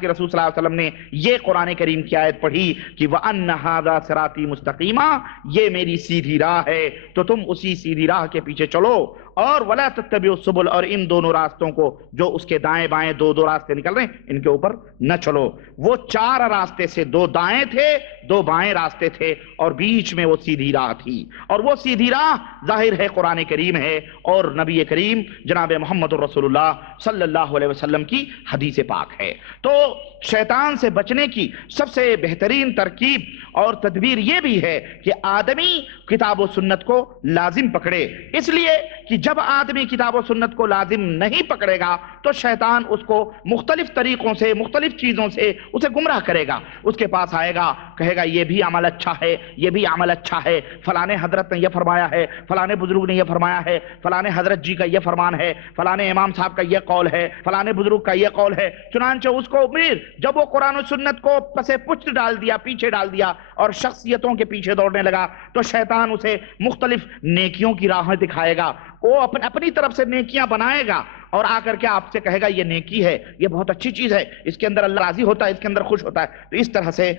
کے رسول صلی اللہ علیہ وسلم نے یہ قرآن کریم کی آیت پڑھی کہ وَأَنَّ هَذَا صِرَاطِي مُسْتَقِيمًا، یہ میری سیدھی راہ ہے تو تم اسی سیدھی راہ کے پیچھے چلو، اور وَلَا تَتَّبِعُوا السُّبُلَ، اور ان دونوں راستوں کو جو اس کے دائیں بائیں دو راستے نکل رہے ہیں ان کے اوپر نہ چلو۔ وہ 4 راستے سے 2 دائیں تھے 2 بائیں راستے تھے اور بیچ میں وہ سیدھی راہ تھی، اور وہ سیدھی راہ ظاہر ہے قرآن کریم ہے اور نبی کریم جناب محمد رسول اللہ صلی اللہ علیہ وسلم کی حدیث پاک ہے۔ تو شیطان سے بچنے کی سب سے بہترین ترکیب اور تدبیر یہ بھی ہے کہ آدمی کتاب و سنت کو لازم پکڑے، اس لیے کہ جب آدمی کتاب و سنت کو لازم نہیں پکڑے گا تو شیطان اس کو مختلف طریقوں سے مختلف چیزوں سے اسے گمراہ کرے گا۔ اس کے پاس آئے گا، کہے گا یہ بھی عمل اچھا ہے، یہ بھی عمل اچھا ہے، فلانے حضرت نے یہ فرمایا ہے، فلانے بزرگ نے یہ فرمایا ہے، فلانے حضرت جی کا یہ فرمان ہے، فلانے امام صاحب کا یہ قول ہے، فلانے بزرگ کا یہ قول ہے۔ چنانچہ اس کو جب وہ قرآن و سنت کو پسے پشت ڈال دیا، پیچھے ڈال دیا اور شخصیتوں کے پیچھے دوڑنے لگا تو شیطان اسے مختلف نیکیوں کی راہیں دکھائے گا، وہ اپنی طرف سے نیکیاں بنائے گا اور آ کر کے آپ سے کہے گا یہ نیکی ہے، یہ بہت اچھی چیز ہے، اس کے اندر اللہ راضی ہوتا ہے، اس کے اندر خوش ہوتا ہے۔ تو اس طرح سے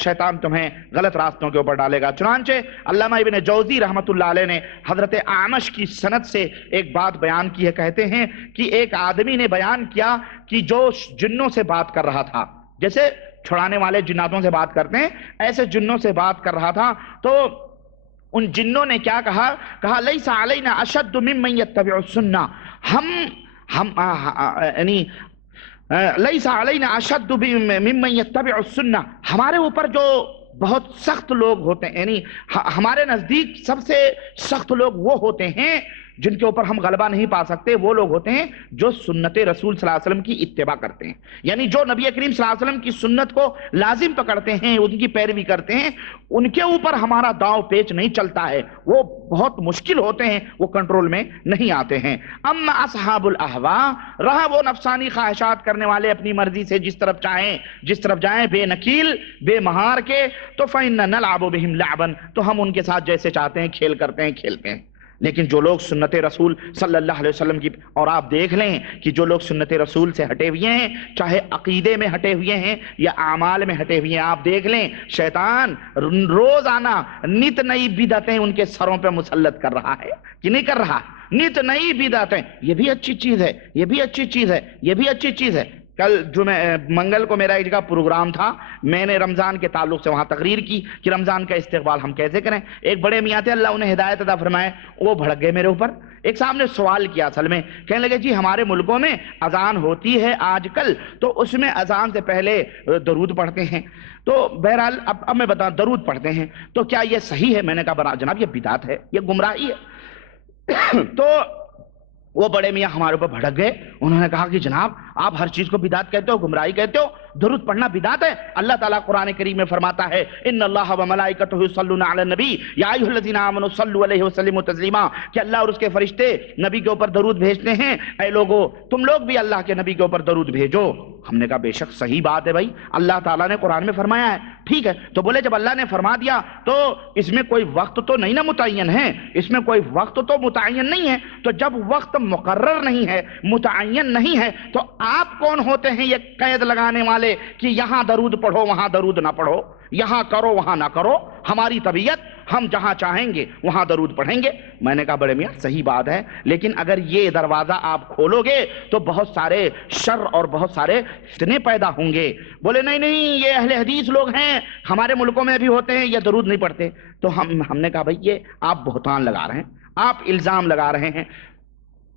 شیطان تمہیں غلط راستوں کے اوپر ڈالے گا۔ چنانچہ علامہ ابن جوزی رحمۃ اللہ علیہ نے حضرت اعمش کی سند سے ایک بات بیان کی ہے، کہتے ہیں کہ ایک آدمی نے بیان کیا کہ جو جنوں سے بات کر رہا تھا، جیسے چھڑانے والے جناتوں سے بات کرتے ہیں ایسے جنوں سے بات کر رہا تھا، تو ان جنوں نے کیا کہا لیس علینا اشد ممن یتبع السنہ، یعنی لیس علینا اشد ممن یتبع السنہ، ہمارے اوپر جو بہت سخت لوگ ہوتے ہیں، یعنی ہمارے نزدیک سب سے سخت لوگ وہ ہوتے ہیں جن کے اوپر ہم غلبہ نہیں پا سکتے، وہ لوگ ہوتے ہیں جو سنت رسول صلی اللہ علیہ وسلم کی اتباع کرتے ہیں، یعنی جو نبی کریم صلی اللہ علیہ وسلم کی سنت کو لازم پکڑتے ہیں، ان کی پیروی کرتے ہیں، ان کے اوپر ہمارا داؤ پیچ نہیں چلتا ہے، وہ بہت مشکل ہوتے ہیں، وہ کنٹرول میں نہیں آتے ہیں۔ اما اصحاب الاہواء، رہا وہ نفسانی خواہشات کرنے والے اپنی مرضی سے جس طرف چاہیں جس طرف جائیں، بے نکیل بے مہار کے، تو فإننا نلعب بهم لعبا، تو ہم ان کے ساتھ جیسے چاہتے ہیں کھیل کرتے ہیں کھیلتے ہیں۔ لیکن جو لوگ سنت رسول صلی اللہ علیہ وسلم کی، اور آپ دیکھ لیں کہ جو لوگ سنت رسول سے ہٹے ہوئے ہیں، چاہے عقیدے میں ہٹے ہوئے ہیں یا اعمال میں ہٹے ہوئے ہیں، آپ دیکھ لیں شیطان روزانہ نت نئی بدعتیں ان کے سروں پہ مسلط کر رہا ہے کہ نہیں کر رہا؟ نت نئی بدعتیں، یہ بھی اچھی چیز ہے، یہ بھی اچھی چیز ہے، یہ بھی اچھی چیز ہے۔ کل منگل کو میرا ایک جگہ پروگرام تھا، میں نے رمضان کے تعلق سے وہاں تقریر کی کہ رمضان کا استقبال ہم کیسے کریں۔ ایک بڑے میاں تھے، اللہ انہیں ہدایت عطا فرمائے، وہ بھڑک گئے میرے اوپر۔ ایک صاحب نے سوال کیا، اصل میں کہنے لگے جی ہمارے ملکوں میں اذان ہوتی ہے آج کل، تو اس میں اذان سے پہلے درود پڑھتے ہیں، تو بہرحال اب میں بتاؤں درود پڑھتے ہیں تو کیا یہ صحیح ہے؟ میں نے کہا جناب یہ بدعت ہے، یہ گمراہی ہے۔ تو وہ بڑے میاں ہمارے اوپر بھڑک گئے، انہوں نے کہا کہ جناب آپ ہر چیز کو بدعت کہتے ہو، گمراہی کہتے ہو، درود پڑھنا بدعت ہے۔ اللہ تعالیٰ قرآن کریم میں فرماتا ہے ان اللہ وملائکتہ یصلون علی النبی یا ایھا الذین آمنوا صلوا علیہ وسلموا تسلیما، کہ اللہ اور اس کے فرشتے نبی کے اوپر درود بھیجتے ہیں، اے لوگو تم لوگ بھی اللہ کے نبی کے اوپر درود بھیجو۔ ہم نے کہا بے شک صحیح بات ہے بھائی، اللہ تعالیٰ نے قرآن میں فرمایا ہے، ٹھیک ہے۔ تو بولے جب اللہ نے فرما دیا تو اس میں کوئی وقت تو نہیں نا متعین ہے، اس میں کوئی وقت تو متعین نہیں ہے، تو جب وقت مقرر نہیں ہے، متعین نہیں ہے، تو آپ کون ہوتے ہیں یہ قید لگانے والے کہ یہاں درود پڑھو وہاں درود نہ پڑھو، یہاں کرو وہاں نہ کرو؟ ہماری طبیعت، ہم جہاں چاہیں گے وہاں درود پڑھیں گے۔ میں نے کہا بڑے میاں صحیح بات ہے، لیکن اگر یہ دروازہ آپ کھولو گے تو بہت سارے شر اور بہت سارے فتنے پیدا ہوں گے۔ بولے نہیں یہ اہل حدیث لوگ ہیں، ہمارے ملکوں میں بھی ہوتے ہیں، یہ درود نہیں پڑھتے۔ تو ہم نے کہا بھائی یہ آپ بہتان لگا رہے ہیں، آپ الزام لگا رہے ہیں۔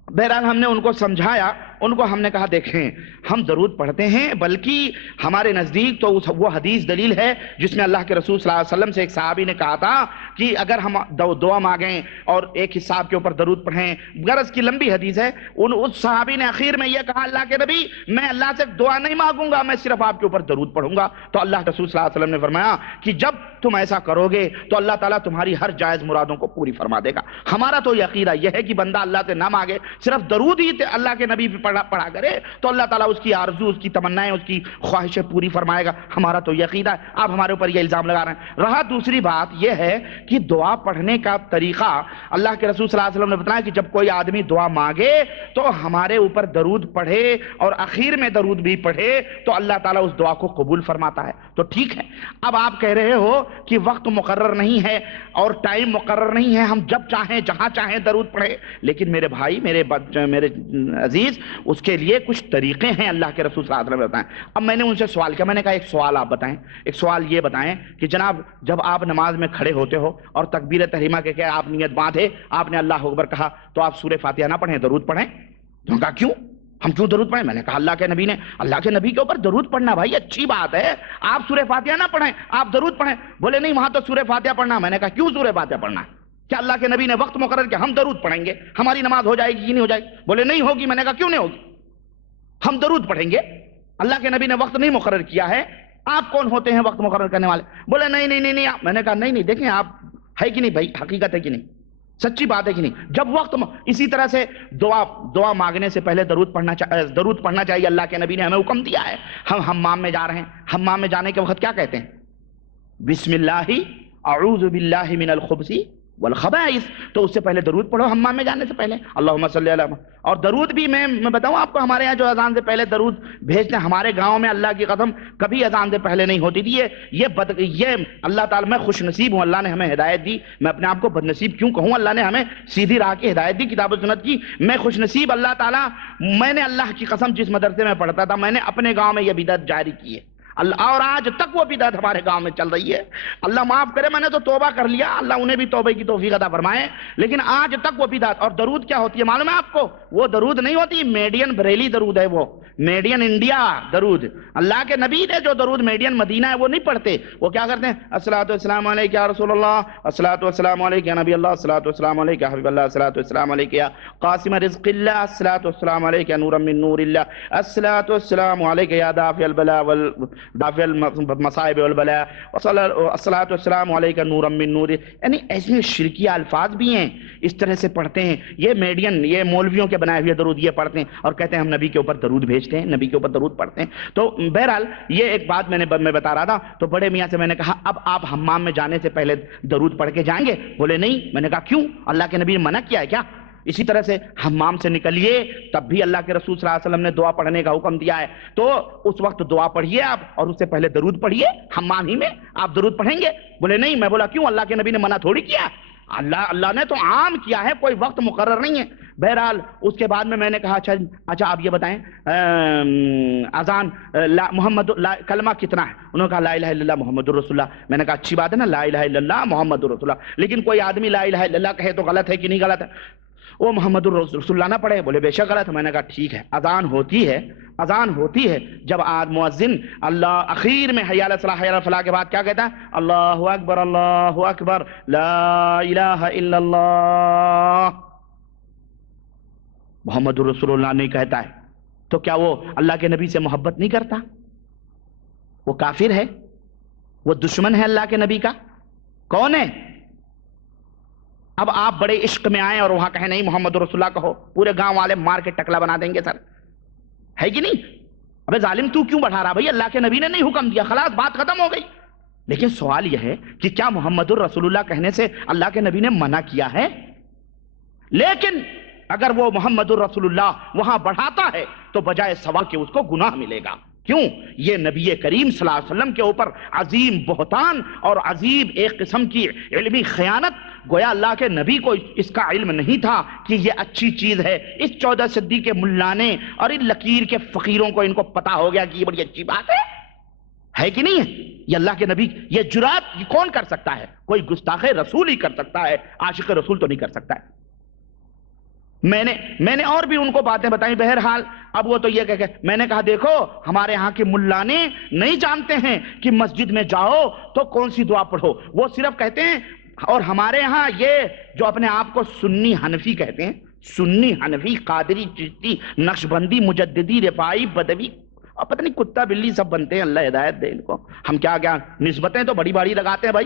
بہرحال ہم نے ان کو سمجھایا، ان کو ہم نے کہا دیکھیں ہم درود پڑھتے ہیں، بلکہ ہمارے نزدیک تو وہ حدیث دلیل ہے جس میں اللہ کے رسول صلی اللہ علیہ وسلم سے ایک صحابی نے کہا تھا کہ اگر ہم دعا مانگیں اور ایک حساب کے اوپر درود پڑھیں، غرض کی لمبی حدیث ہے، اس صحابی نے اخیر میں یہ کہا اللہ کے نبی میں اللہ سے دعا نہیں مانگوں گا، میں صرف آپ کے اوپر درود پڑھوں گا۔ تو اللہ رسول صلی اللہ علیہ وسلم نے فرمایا کہ جب تم ایسا کرو گے تو اللہ تعالیٰ تمہاری ہر جائز مرادوں کو پوری فرما دے گا۔ ہمارا تو یہ عقیدہ یہ ہے کہ بندہ اللہ سے نہ مانگے، صرف درود ہی اللہ کے نبی پہ پڑھا کرے تو اللہ تعالیٰ اس کی آرزو، اس کی تمنائیں، اس کی خواہشیں پوری فرمائے گا. ہمارا تو یہ عقیدہ ہے. آپ ہمارے اوپر یہ الزام لگا رہے ہیں. رہا دوسری بات یہ ہے کہ دعا پڑھنے کا طریقہ اللہ کے رسول صلی اللہ علیہ وسلم نے بتایا کہ جب کوئی آدمی دعا مانگے تو ہمارے اوپر درود پڑھے اور اخیر میں درود بھی پڑھے تو اللہ تعالیٰ اس دعا کو قبول فرماتا ہے. تو ٹھیک ہے. اب آپ کہہ رہے ہو کہ وقت مقرر نہیں ہے اور ٹائم مقرر نہیں ہے، ہم جب چاہیں جہاں چاہیں درود پڑھیں. لیکن میرے بھائی، میرے عزیز، اس کے لیے کچھ طریقے ہیں اللہ کے رسول صلی اللہ علیہ وسلم نے بتائیں. اب میں نے ان سے سوال کیا، میں نے کہا ایک سوال آپ بتائیں. ایک سوال یہ بتائیں کہ جناب جب آپ نماز میں کھڑے ہوتے ہو اور تکبیر تحریمہ کے آپ نیت باندھے، آپ نے اللہ اکبر کہا تو آپ سورہ فاتحہ نہ پڑھیں، درود پڑھیں؟ تو کہا کیوں؟ ہم کیوں درود پڑھیں؟ میں نے کہا اللہ کے نبی کے اوپر درود پڑھنا بھائی اچھی بات ہے. آپ سورہ فاتحہ نہ پڑھیں، آپ درود پڑھیں. بولے نہیں وہاں تو سورہ فاتحہ پڑھنا. میں نے کہا کیوں سورہ فاتحہ پڑھنا؟ کیا اللہ کے نبی نے وقت مقرر کیا ہم درود پڑھیں گے ہماری نماز ہو جائے گی کہ نہیں ہو جائے گی؟ بولے نہیں ہوگی. میں نے کہا کیوں نہیں ہوگی؟ ہم درود پڑھیں گے. اللہ کے نبی نے وقت نہیں مقرر کیا ہے. آپ کون ہوتے ہیں وقت مقرر کرنے والے؟ بولے نہیں. میں نے کہا نہیں دیکھیں آپ ہے کہ نہیں بھائی، حقیقت ہے کہ نہیں، سچی بات ہے کہ نہیں؟ جب وقت اسی طرح سے دعا مانگنے سے پہلے درود پڑھنا چاہیے. اللہ کے نبی نے ہمیں حکم دیا ہے. ہم حمام میں جا رہے ہیں، حمام میں جانے کے وقت کیا کہتے ہیں؟ بسم اللہ اعوذ باللہ من الخبث والخبائث. تو اس سے پہلے درود پڑھو حمام میں جانے سے پہلے، اللہم صلی علی محمد. اور درود بھی میں بتاؤں آپ کو، ہمارے یہاں جو اذان سے پہلے درود بھیجتے ہیں، ہمارے گاؤں میں اللہ کی قسم کبھی اذان سے پہلے نہیں ہوتی تھی. یہ اللہ تعالیٰ، میں خوش نصیب ہوں، اللہ نے ہمیں ہدایت دی. میں اپنے آپ کو بد نصیب کیوں کہوں؟ اللہ نے ہمیں سیدھی راہ کی ہدایت دی، کتاب و سنت کی. میں خوش نصیب اللہ تعالیٰ. میں نے اللہ کی قسم جس مدرسے میں پڑھتا تھا، میں نے اپنے گاؤں میں یہ بدعت جاری کی ہے اور آج تک وہ بدعت ہمارے گاؤں میں چل رہی ہے. اللہ معاف کرے، میں نے تو توبہ کر لیا، اللہ انہیں بھی توبہ کی توفیق عطا فرمائے. لیکن آج تک وہ بدعت. اور درود کیا ہوتی ہے معلوم ہے آپ کو؟ وہ درود نہیں ہوتی، میڈین بریلی درود ہے، وہ میڈین انڈیا درود. اللہ کے نبی نے جو درود میڈین مدینہ ہے وہ نہیں پڑھتے. وہ کیا کرتے ہیں؟ الصلاۃ والسلام علیک یا رسول اللہ، الصلاۃ والسلام علیک یا نبی اللہ، الصلاۃ والسلام علیک یا حبیب اللہ، الصلاۃ والسلام علیک یا قاسم رزق اللہ، الصلاۃ والسلام علیک یا نورا من نور اللہ، الصلاۃ والسلام علیک یا دافع البلاء دافع المصائب والبلاء، الصلاۃ والسلام علیک نورا من نور. یعنی ایسے شرکیہ الفاظ بھی ہیں، اس طرح سے پڑھتے ہیں. یہ میڈین، یہ مولویوں کے بنائے ہوئے درود یہ پڑھتے ہیں اور کہتے ہیں ہم نبی کے اوپر درود بھیجتے ہیں، نبی کے اوپر درود پڑھتے ہیں. تو بہرحال یہ ایک بات میں بتا رہا تھا. تو بڑے میاں سے میں نے کہا اب آپ حمام میں جانے سے پہلے درود پڑھ کے جائیں گے؟ بولے نہیں. میں نے کہا کیوں؟ اللہ کے نبی نے منع کیا ہے کیا؟ اسی طرح سے حمام سے نکلیے تب بھی اللہ کے رسول صلی اللہ علیہ وسلم نے دعا پڑھنے کا حکم دیا ہے. تو اس وقت دعا پڑھیے آپ اور اس سے پہلے درود پڑھیے. حمام ہی میں آپ درود پڑھیں گے؟ بولے نہیں. میں بولا کیوں؟ اللہ کے نبی نے منع تھوڑی کیا، اللہ نے تو عام کیا ہے، کوئی وقت مقرر نہیں ہے. بہرحال اس کے بعد میں نے کہا اچھا آپ یہ بتائیں اذان محمد کلمہ کتنا ہے؟ انہوں نے کہا لا الہ الا اللہ محمد الرسول اللہ. میں نے کہا اچھی بات ہے نا، لا الہ الا اللہ محمد الرسول اللہ. لیکن کوئی آدمی لا الہ الا اللہ کہے تو غلط ہے کہ نہیں غلط ہے؟ وہ محمد الرسول اللہ نہ پڑھے؟ بولے بے شک غلط ہے. میں نے کہا ٹھیک ہے. اذان ہوتی ہے جب مؤذن اللہ اخیر میں حی علی الصلاۃ حی علی الفلاح کے بعد کیا کہتا ہے؟ اللہ اکبر لا الہ الا اللہ محمد الرسول اللہ نہیں کہتا ہے تو کیا وہ اللہ کے نبی سے محبت نہیں کرتا؟ وہ کافر ہے، وہ دشمن ہے اللہ کے نبی کا. کون ہے؟ اب آپ بڑے عشق میں آئیں اور وہاں کہیں نہیں محمد رسول اللہ کہو، پورے گاؤں والے مار کے ٹکلا بنا دیں گے سر، ہے کہ نہیں؟ ابے ظالم تو کیوں بڑھا رہا؟ بھائی اللہ کے نبی نے نہیں حکم دیا، خلاص بات ختم ہو گئی. لیکن سوال یہ ہے کہ کیا محمد الرسول اللہ کہنے سے اللہ کے نبی نے منع کیا ہے؟ لیکن اگر وہ محمد الرسول اللہ وہاں بڑھاتا ہے تو بجائے ثواب کے اس کو گناہ ملے گا. کیوں؟ یہ نبی کریم صلی اللہ علیہ وسلم کے اوپر عظیم بہتان اور عظیم ایک قسم کی علمی خیانت. گویا اللہ کے نبی کو اس کا علم نہیں تھا کہ یہ اچھی چیز ہے. اس 14 صدی کے ملانے اور ان لکیر کے فقیروں کو ان کو پتا ہو گیا کہ یہ بڑی اچھی بات ہے کہ نہیں ہے؟ یہ اللہ کے نبی یہ جرات کون کر سکتا ہے؟ کوئی گستاخ رسول ہی کر سکتا ہے، عاشق رسول تو نہیں کر سکتا ہے. میں نے اور بھی ان کو باتیں بتائیں. بہرحال اب وہ تو یہ کہ میں نے کہا دیکھو ہمارے ہاں کے ملانے نہیں جانتے ہیں کہ مسجد میں جاؤ تو کون سی دعا پڑھو، وہ صرف کہتے ہیں. اور ہمارے ہاں یہ جو اپنے آپ کو سنی حنفی کہتے ہیں، سنی حنفی قادری چشتی نقشبندی مجددی رفاعی بدوی اور پتہ نہیں کتا بلی سب بنتے ہیں، اللہ ہدایت دے ان کو. ہم کیا نسبتیں تو بڑی بڑی لگاتے ہیں بھائی.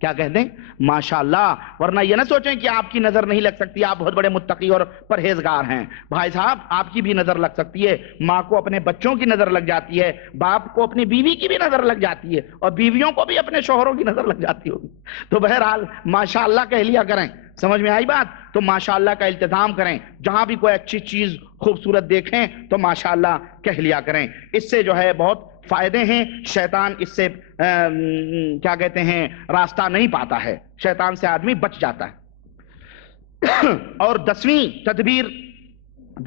کیا کہتے ہیں؟ ماشاءاللہ. ورنہ یہ نہ سوچیں کہ آپ کی نظر نہیں لگ سکتی، آپ بہت بڑے متقی اور پرہیزگار ہیں. بھائی صاحب آپ کی بھی نظر لگ سکتی ہے، ماں کو اپنے بچوں کی نظر لگ جاتی ہے، باپ کو اپنی بیوی کی بھی نظر لگ جاتی ہے، اور بیویوں کو بھی اپنے شوہروں کی نظر لگ جاتی ہوگی. تو بہرحال ماشاءاللہ کہہ لیا کریں. سمجھ میں آئی بات؟ تو ماشاءاللہ کا التزام کریں. جہاں بھی کوئی اچھی چیز خوبصورت دیکھیں تو ماشاءاللہ کہہ لیا کریں. اس سے جو ہے بہت فائدے ہیں. شیطان اس سے کیا کہتے ہیں راستہ نہیں پاتا ہے، شیطان سے آدمی بچ جاتا ہے. اور 10ویں تدبیر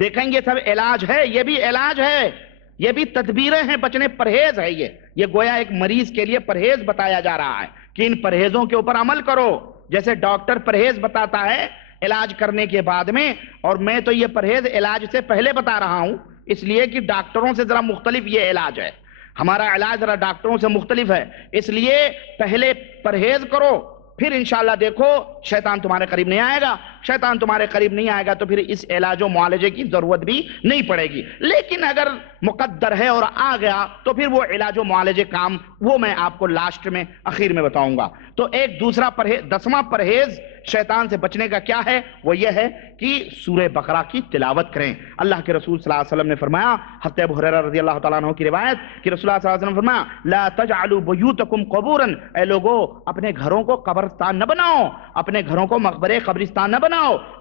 دیکھیں گے، سب علاج ہے، یہ بھی علاج ہے، یہ بھی تدبیریں ہیں بچنے، پرہیز ہے. یہ گویا ایک مریض کے لیے پرہیز بتایا جا رہا ہے کہ ان پرہیزوں کے اوپر عمل کرو. جیسے ڈاکٹر پرہیز بتاتا ہے علاج کرنے کے بعد میں، اور میں تو یہ پرہیز علاج سے پہلے بتا رہا ہوں، اس لیے کہ ڈاکٹروں سے ذرا مختلف یہ علاج ہے. ہمارا علاج ذرا ڈاکٹروں سے مختلف ہے، اس لیے پہلے پرہیز کرو، پھر انشاءاللہ دیکھو شیطان تمہارے قریب نہیں آئے گا. شیطان تمہارے قریب نہیں آئے گا تو پھر اس علاج و معالجے کی ضرورت بھی نہیں پڑے گی. لیکن اگر مقدر ہے اور آ گیا تو پھر وہ علاج و معالجے کام وہ میں آپ کو لاسٹ میں اخیر میں بتاؤں گا. تو ایک دوسرا پرہیز، 10واں پرہیز شیطان سے بچنے کا کیا ہے؟ وہ یہ ہے کہ سورہ بقرہ کی تلاوت کریں. اللہ کے رسول صلی اللہ علیہ وسلم نے فرمایا، حضرت ابو ہریرہ رضی اللہ تعالیٰ عنہ کی روایت کہ رسول اللہ صلی اللہ علیہ وسلم نے فرمایا لا تجعلوا بیوتکم قبورا، اے لوگو اپنے گھروں کو قبرستان نہ بناؤ، اپنے گھروں کو مقبرے قبرستان نہ بناؤ.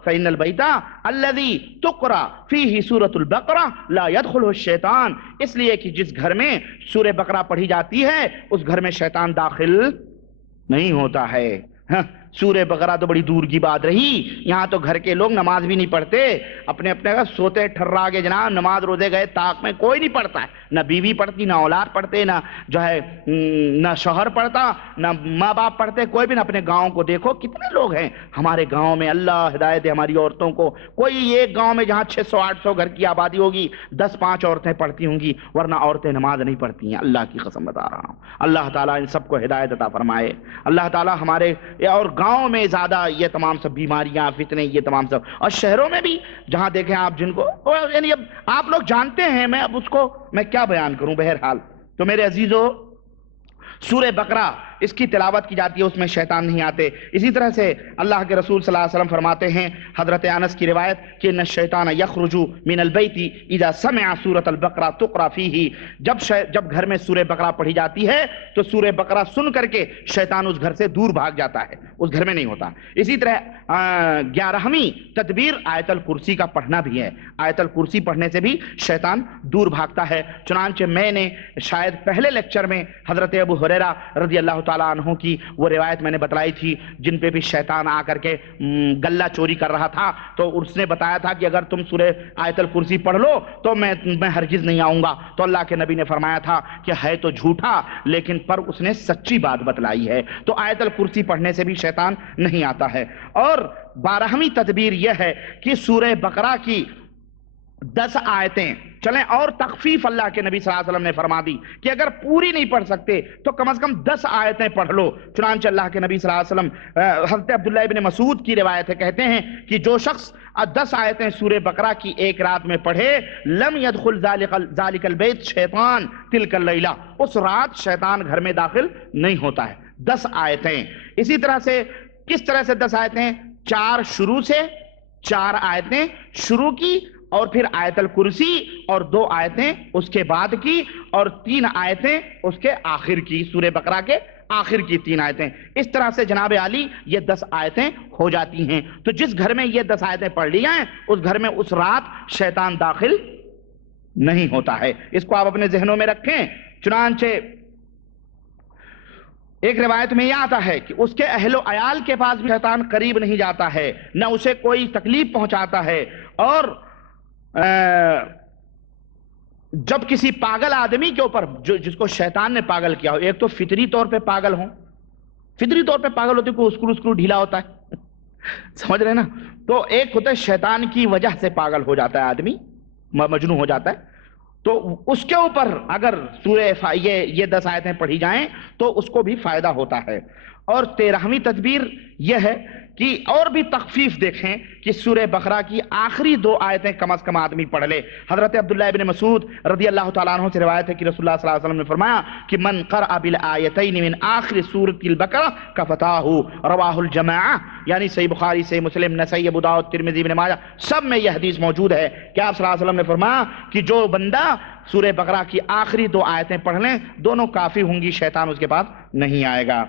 فإن البیت الذی تقرأ فیہ سورۃ البقرہ لا يدخلہ الشیطان، اس لیے کہ جس گھر میں سورہ بقرہ پڑھی جاتی ہے اس گھر میں شیطان داخل نہیں ہوتا ہے. سورہ بقرہ تو بڑی دور کی بات رہی، یہاں تو گھر کے لوگ نماز بھی نہیں پڑھتے، اپنے اپنے سوتے ٹھرا کے جناب نماز روزے گئے طاق میں کوئی نہیں پڑھتا ہے، نہ بیوی پڑھتی، نہ اولاد پڑھتے، نہ جو ہے نہ شوہر پڑھتا، نہ ماں باپ پڑھتے، کوئی بھی نہ. اپنے گاؤں کو دیکھو کتنے لوگ ہیں ہمارے گاؤں میں، اللہ ہدایت ہے ہماری عورتوں کو. کوئی ایک گاؤں میں جہاں 600-800 گھر کی آبادی ہوگی 10-5 عورتیں پڑھتی ہوں گی، ورنہ عورتیں نماز نہیں پڑھتی ہیں. اللہ کی قسم بتا رہا ہوں. اللہ تعالیٰ ان سب کو ہدایت عطا فرمائے. اللہ تعالیٰ ہمارے اور گاؤں میں زیادہ یہ تمام سب بیماریاں فتنے یہ تمام سب، اور شہروں میں بھی جہاں دیکھیں آپ جن کو یعنی اب آپ لوگ جانتے ہیں، میں اب اس کو میں کیا بیان کروں. بہرحال تو میرے عزیزو سورہ بقرہ اس کی تلاوت کی جاتی ہے، اس میں شیطان نہیں آتے. اسی طرح سے اللہ کے رسول صلی اللہ علیہ وسلم فرماتے ہیں، حضرت انس کی روایت کہ ان الشیطان یخرج من البیت اذا سمع سورۃ البقرہ تقرأ فیہ، جب گھر میں سورہ بقرہ پڑھی جاتی ہے تو سورہ بقرہ سن کر کے شیطان اس گھر سے دور بھاگ جاتا ہے، اس گھر میں نہیں ہوتا. اسی طرح 11ویں تدبیر آیت الکرسی کا پڑھنا بھی ہے. آیت الکرسی پڑھنے سے بھی شیطان دور بھاگتا ہے. چنانچہ میں نے شاید پہلے لیکچر میں حضرت ابو ہریرہ رضی اللہ تعالیٰ عنہ کی وہ روایت میں نے بتلائی تھی جن پہ بھی شیطان آ کر کے گلہ چوری کر رہا تھا، تو اس نے بتایا تھا کہ اگر تم سورہ آیت الکرسی پڑھ لو تو میں ہرگز نہیں آؤں گا. تو اللہ کے نبی نے فرمایا تھا کہ ہے تو جھوٹا لیکن پر اس نے سچی بات بتلائی ہے. تو آیت الکرسی پڑھنے سے بھی شیطان نہیں آتا ہے. اور 12ویں تدبیر یہ ہے کہ سورہ بقرہ کی 10 آیتیں چلیں، اور تخفیف اللہ کے نبی صلی اللہ علیہ وسلم نے فرما دی کہ اگر پوری نہیں پڑھ سکتے تو کم از کم 10 آیتیں پڑھ لو. چنانچہ اللہ کے نبی صلی اللہ علیہ وسلم، حضرت عبداللہ ابن مسعود کی روایت ہے، کہتے ہیں کہ جو شخص 10 آیتیں سورہ بقرہ کی ایک رات میں پڑھے لم يدخل ذالک البیت شیطان تلک اللیلہ، اس رات شیطان گھر میں داخل نہیں ہوتا ہے. 10 آیتیں. اسی طرح سے کس طرح سے 10 آیتیں؟ 4 شروع سے، 4 آیتیں شروع کی اور پھر آیت الکرسی اور 2 آیتیں اس کے بعد کی اور 3 آیتیں اس کے آخر کی، سورہ بقرہ کے آخر کی 3 آیتیں. اس طرح سے جناب عالی یہ 10 آیتیں ہو جاتی ہیں. تو جس گھر میں یہ 10 آیتیں پڑھ لی جائیں اس گھر میں اس رات شیطان داخل نہیں ہوتا ہے. اس کو آپ اپنے ذہنوں میں رکھیں. چنانچہ ایک روایت میں یہ آتا ہے کہ اس کے اہل و عیال کے پاس بھی شیطان قریب نہیں جاتا ہے، نہ اسے کوئی تکلیف پہنچاتا ہے. اور جب کسی پاگل آدمی کے اوپر جس کو شیطان نے پاگل کیا ہو، ایک تو فطری طور پہ پاگل ہوں، فطری طور پہ پاگل ہوتے کوئی اسکرو ڈھیلا ہوتا ہے سمجھ رہے نا. تو ایک ہوتا ہے شیطان کی وجہ سے پاگل ہو جاتا ہے آدمی، مجنون ہو جاتا ہے. تو اس کے اوپر اگر سورہ یہ 10 آیتیں پڑھی جائیں تو اس کو بھی فائدہ ہوتا ہے. اور 13ویں تدبیر یہ ہے کہ اور بھی تخفیف دیکھیں کہ سورہ بقرہ کی آخری 2 آیتیں کم از کم آدمی پڑھ لے۔ حضرت عبداللہ ابن مسعود رضی اللہ تعالیٰ عنہ سے روایت ہے کہ رسول اللہ صلی اللہ علیہ وسلم نے فرمایا کہ من قرأ بالآیتین من آخر سورۃ البقرہ کفتاہ، رواہ الجماعہ، یعنی صحیح بخاری، صحیح مسلم، نسائی، ابو داؤد، ترمذی، ابن ماجہ، سب میں یہ حدیث موجود ہے کہ آپ صلی اللہ علیہ وسلم نے فرمایا کہ جو بندہ سورہ بقرہ کی آخری 2 آیتیں پڑھ لیں دونوں کافی ہوں گی، شیطان اس کے پاس نہیں آئے گا۔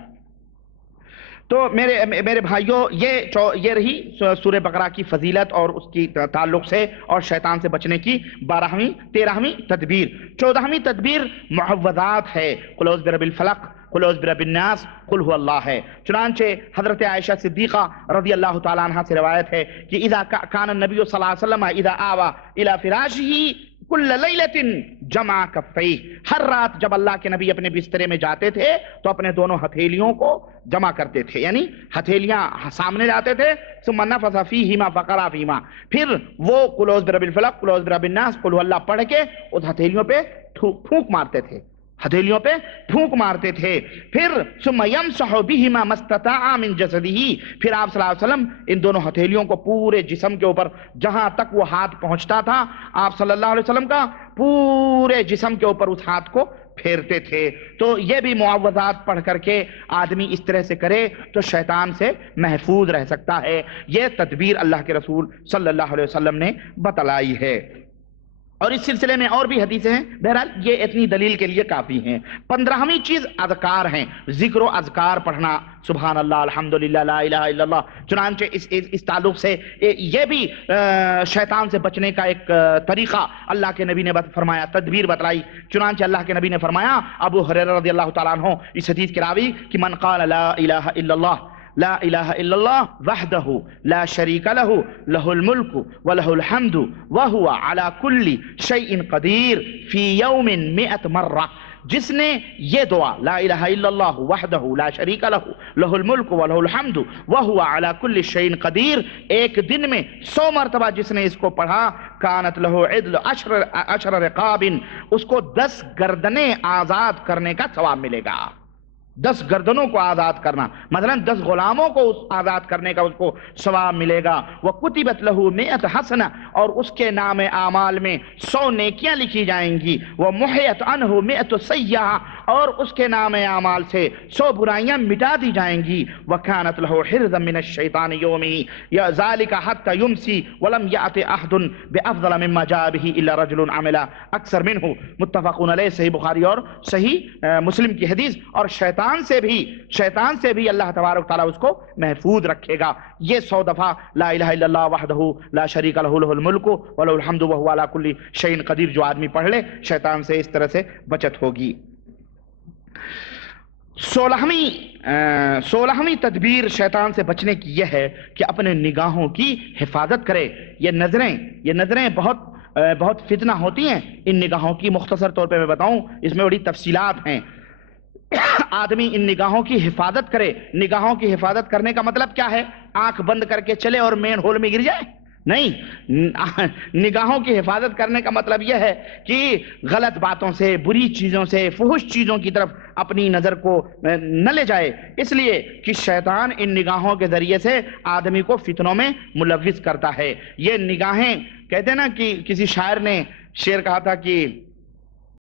تو میرے بھائیوں، یہ رہی سورہ بقرہ کی فضیلت اور اس کی تعلق سے اور شیطان سے بچنے کی 12ویں 13ویں تدبیر۔ 14ویں تدبیر معوذات ہے، قل اعوذ برب الفلق، قل اعوذ برب الناس، قل هو اللہ ہے۔ چنانچہ حضرت عائشہ صدیقہ رضی اللہ تعالیٰ عنہ سے روایت ہے کہ اذا کان النبی صلی اللہ علیہ وسلم اذا آوى الى فراشه کل لیلۃ جمع کفیہ، ہر رات جب اللہ کے نبی اپنے بسترے میں جاتے تھے تو اپنے دونوں ہتھیلیوں کو جمع کرتے تھے، یعنی ہتھیلیاں سامنے لاتے تھے، ثم نفث فیہما فقرأ فیہما، پھر وہ قل اعوذ برب الفلق، قل اعوذ برب الناس، قل هو اللہ پڑھ کے اس ہتھیلیوں پہ پھونک مارتے تھے، ہتھیلیوں پہ پھونک مارتے تھے، پھر ثم یمسح بہما ما استطاع من جسدہ، پھر آپ صلی اللہ علیہ وسلم ان دونوں ہتھیلیوں کو پورے جسم کے اوپر، جہاں تک وہ ہاتھ پہنچتا تھا آپ صلی اللہ علیہ وسلم کا، پورے جسم کے اوپر اس ہاتھ کو پھیرتے تھے۔ تو یہ بھی معوذات پڑھ کر کے آدمی اس طرح سے کرے تو شیطان سے محفوظ رہ سکتا ہے۔ یہ تدبیر اللہ کے رسول صلی اللہ علیہ وسلم نے بتلائی ہے، اور اس سلسلے میں اور بھی حدیثیں ہیں، بہرحال یہ اتنی دلیل کے لیے کافی ہیں۔ 15ویں چیز اذکار ہیں، ذکر و اذکار پڑھنا، سبحان اللہ، الحمدللہ، لا الہ الا اللہ۔ چنانچہ اس تعلق سے یہ بھی شیطان سے بچنے کا ایک طریقہ اللہ کے نبی نے فرمایا، تدبیر بتلائی۔ چنانچہ اللہ کے نبی نے فرمایا، ابو ہریرہ رضی اللہ تعالیٰ عنہ اس حدیث کے راوی، کہ من قال لا الہ الا اللہ، لا الہ الا اللہ وحدہ لا شریک لہ، لہ الملک ولہ الحمد وہو علی کل شیء قدیر فی یوم 100 مرہ، جس نے یہ دعا لا الہ الا اللہ وحدہ لا شریک لہ، لہ الملک ولہ الحمد وہو علی کل شیء قدیر، ایک دن میں 100 مرتبہ جس نے اس کو پڑھا، کانت لہ عدل 10 رقاب، اس کو 10 گردنیں آزاد کرنے کا ثواب ملے گا۔ 10 گردنوں کو آزاد کرنا، مثلا 10 غلاموں کو آزاد کرنے کا اس کو ثواب ملے گا۔ وَكُتِبَتْ لَهُ 100 حسنہ، اور اس کے نام اعمال میں 100 نیکیاں لکھی جائیں گی۔ وَمُحِيَتْ عَنْهُ 100 سیئہ، اور اس کے نام اعمال سے 100 برائیاں مٹا دی جائیں گی۔ وَكَانَتْ لَهُ حِرْزًا مِنَ الشَّيْطَانِ يَوْمِهِ ذَلِكَ حَتَّى يُمْسِي وَلَمْ يَأْتِ أَحَدٌ بِأَفْضَلَ مِمَّا جَاءَ بِهِ إِلَّا رَجُلٌ عَمِلَ أَكْثَرَ مِنْهُ، متفق علیہ، صحیح بخاری اور صحیح مسلم کی حدیث۔ اور شیطان سے بھی اللہ تبارک تعالیٰ اس کو محفوظ رکھے گا۔ یہ 100 دفعہ لا الہ الا اللہ وحدہ لا شریک لہ، لہ الملک ولہ الحمد وہو علی کل شیء قدیر جو آدمی پڑھ لے، شیطان سے اس طرح سے بچت ہوگی۔ 16ویں تدبیر شیطان سے بچنے کی یہ ہے کہ اپنے نگاہوں کی حفاظت کرے۔ یہ نظریں بہت فتنہ ہوتی ہیں ان نگاہوں کی۔ مختصر طور پہ میں بتاؤں، اس میں بڑی تفصیلات ہیں۔ آدمی ان نگاہوں کی حفاظت کرے۔ نگاہوں کی حفاظت کرنے کا مطلب کیا ہے؟ آنکھ بند کر کے چلے اور مین ہول میں گر جائے؟ نہیں، نگاہوں کی حفاظت کرنے کا مطلب یہ ہے کہ غلط باتوں سے، بری چیزوں سے، فحش چیزوں کی طرف اپنی نظر کو نہ لے جائے، اس لیے کہ شیطان ان نگاہوں کے ذریعے سے آدمی کو فتنوں میں ملوث کرتا ہے۔ یہ نگاہیں، کہتے ہیں نا کہ کسی شاعر نے شعر کہا تھا کہ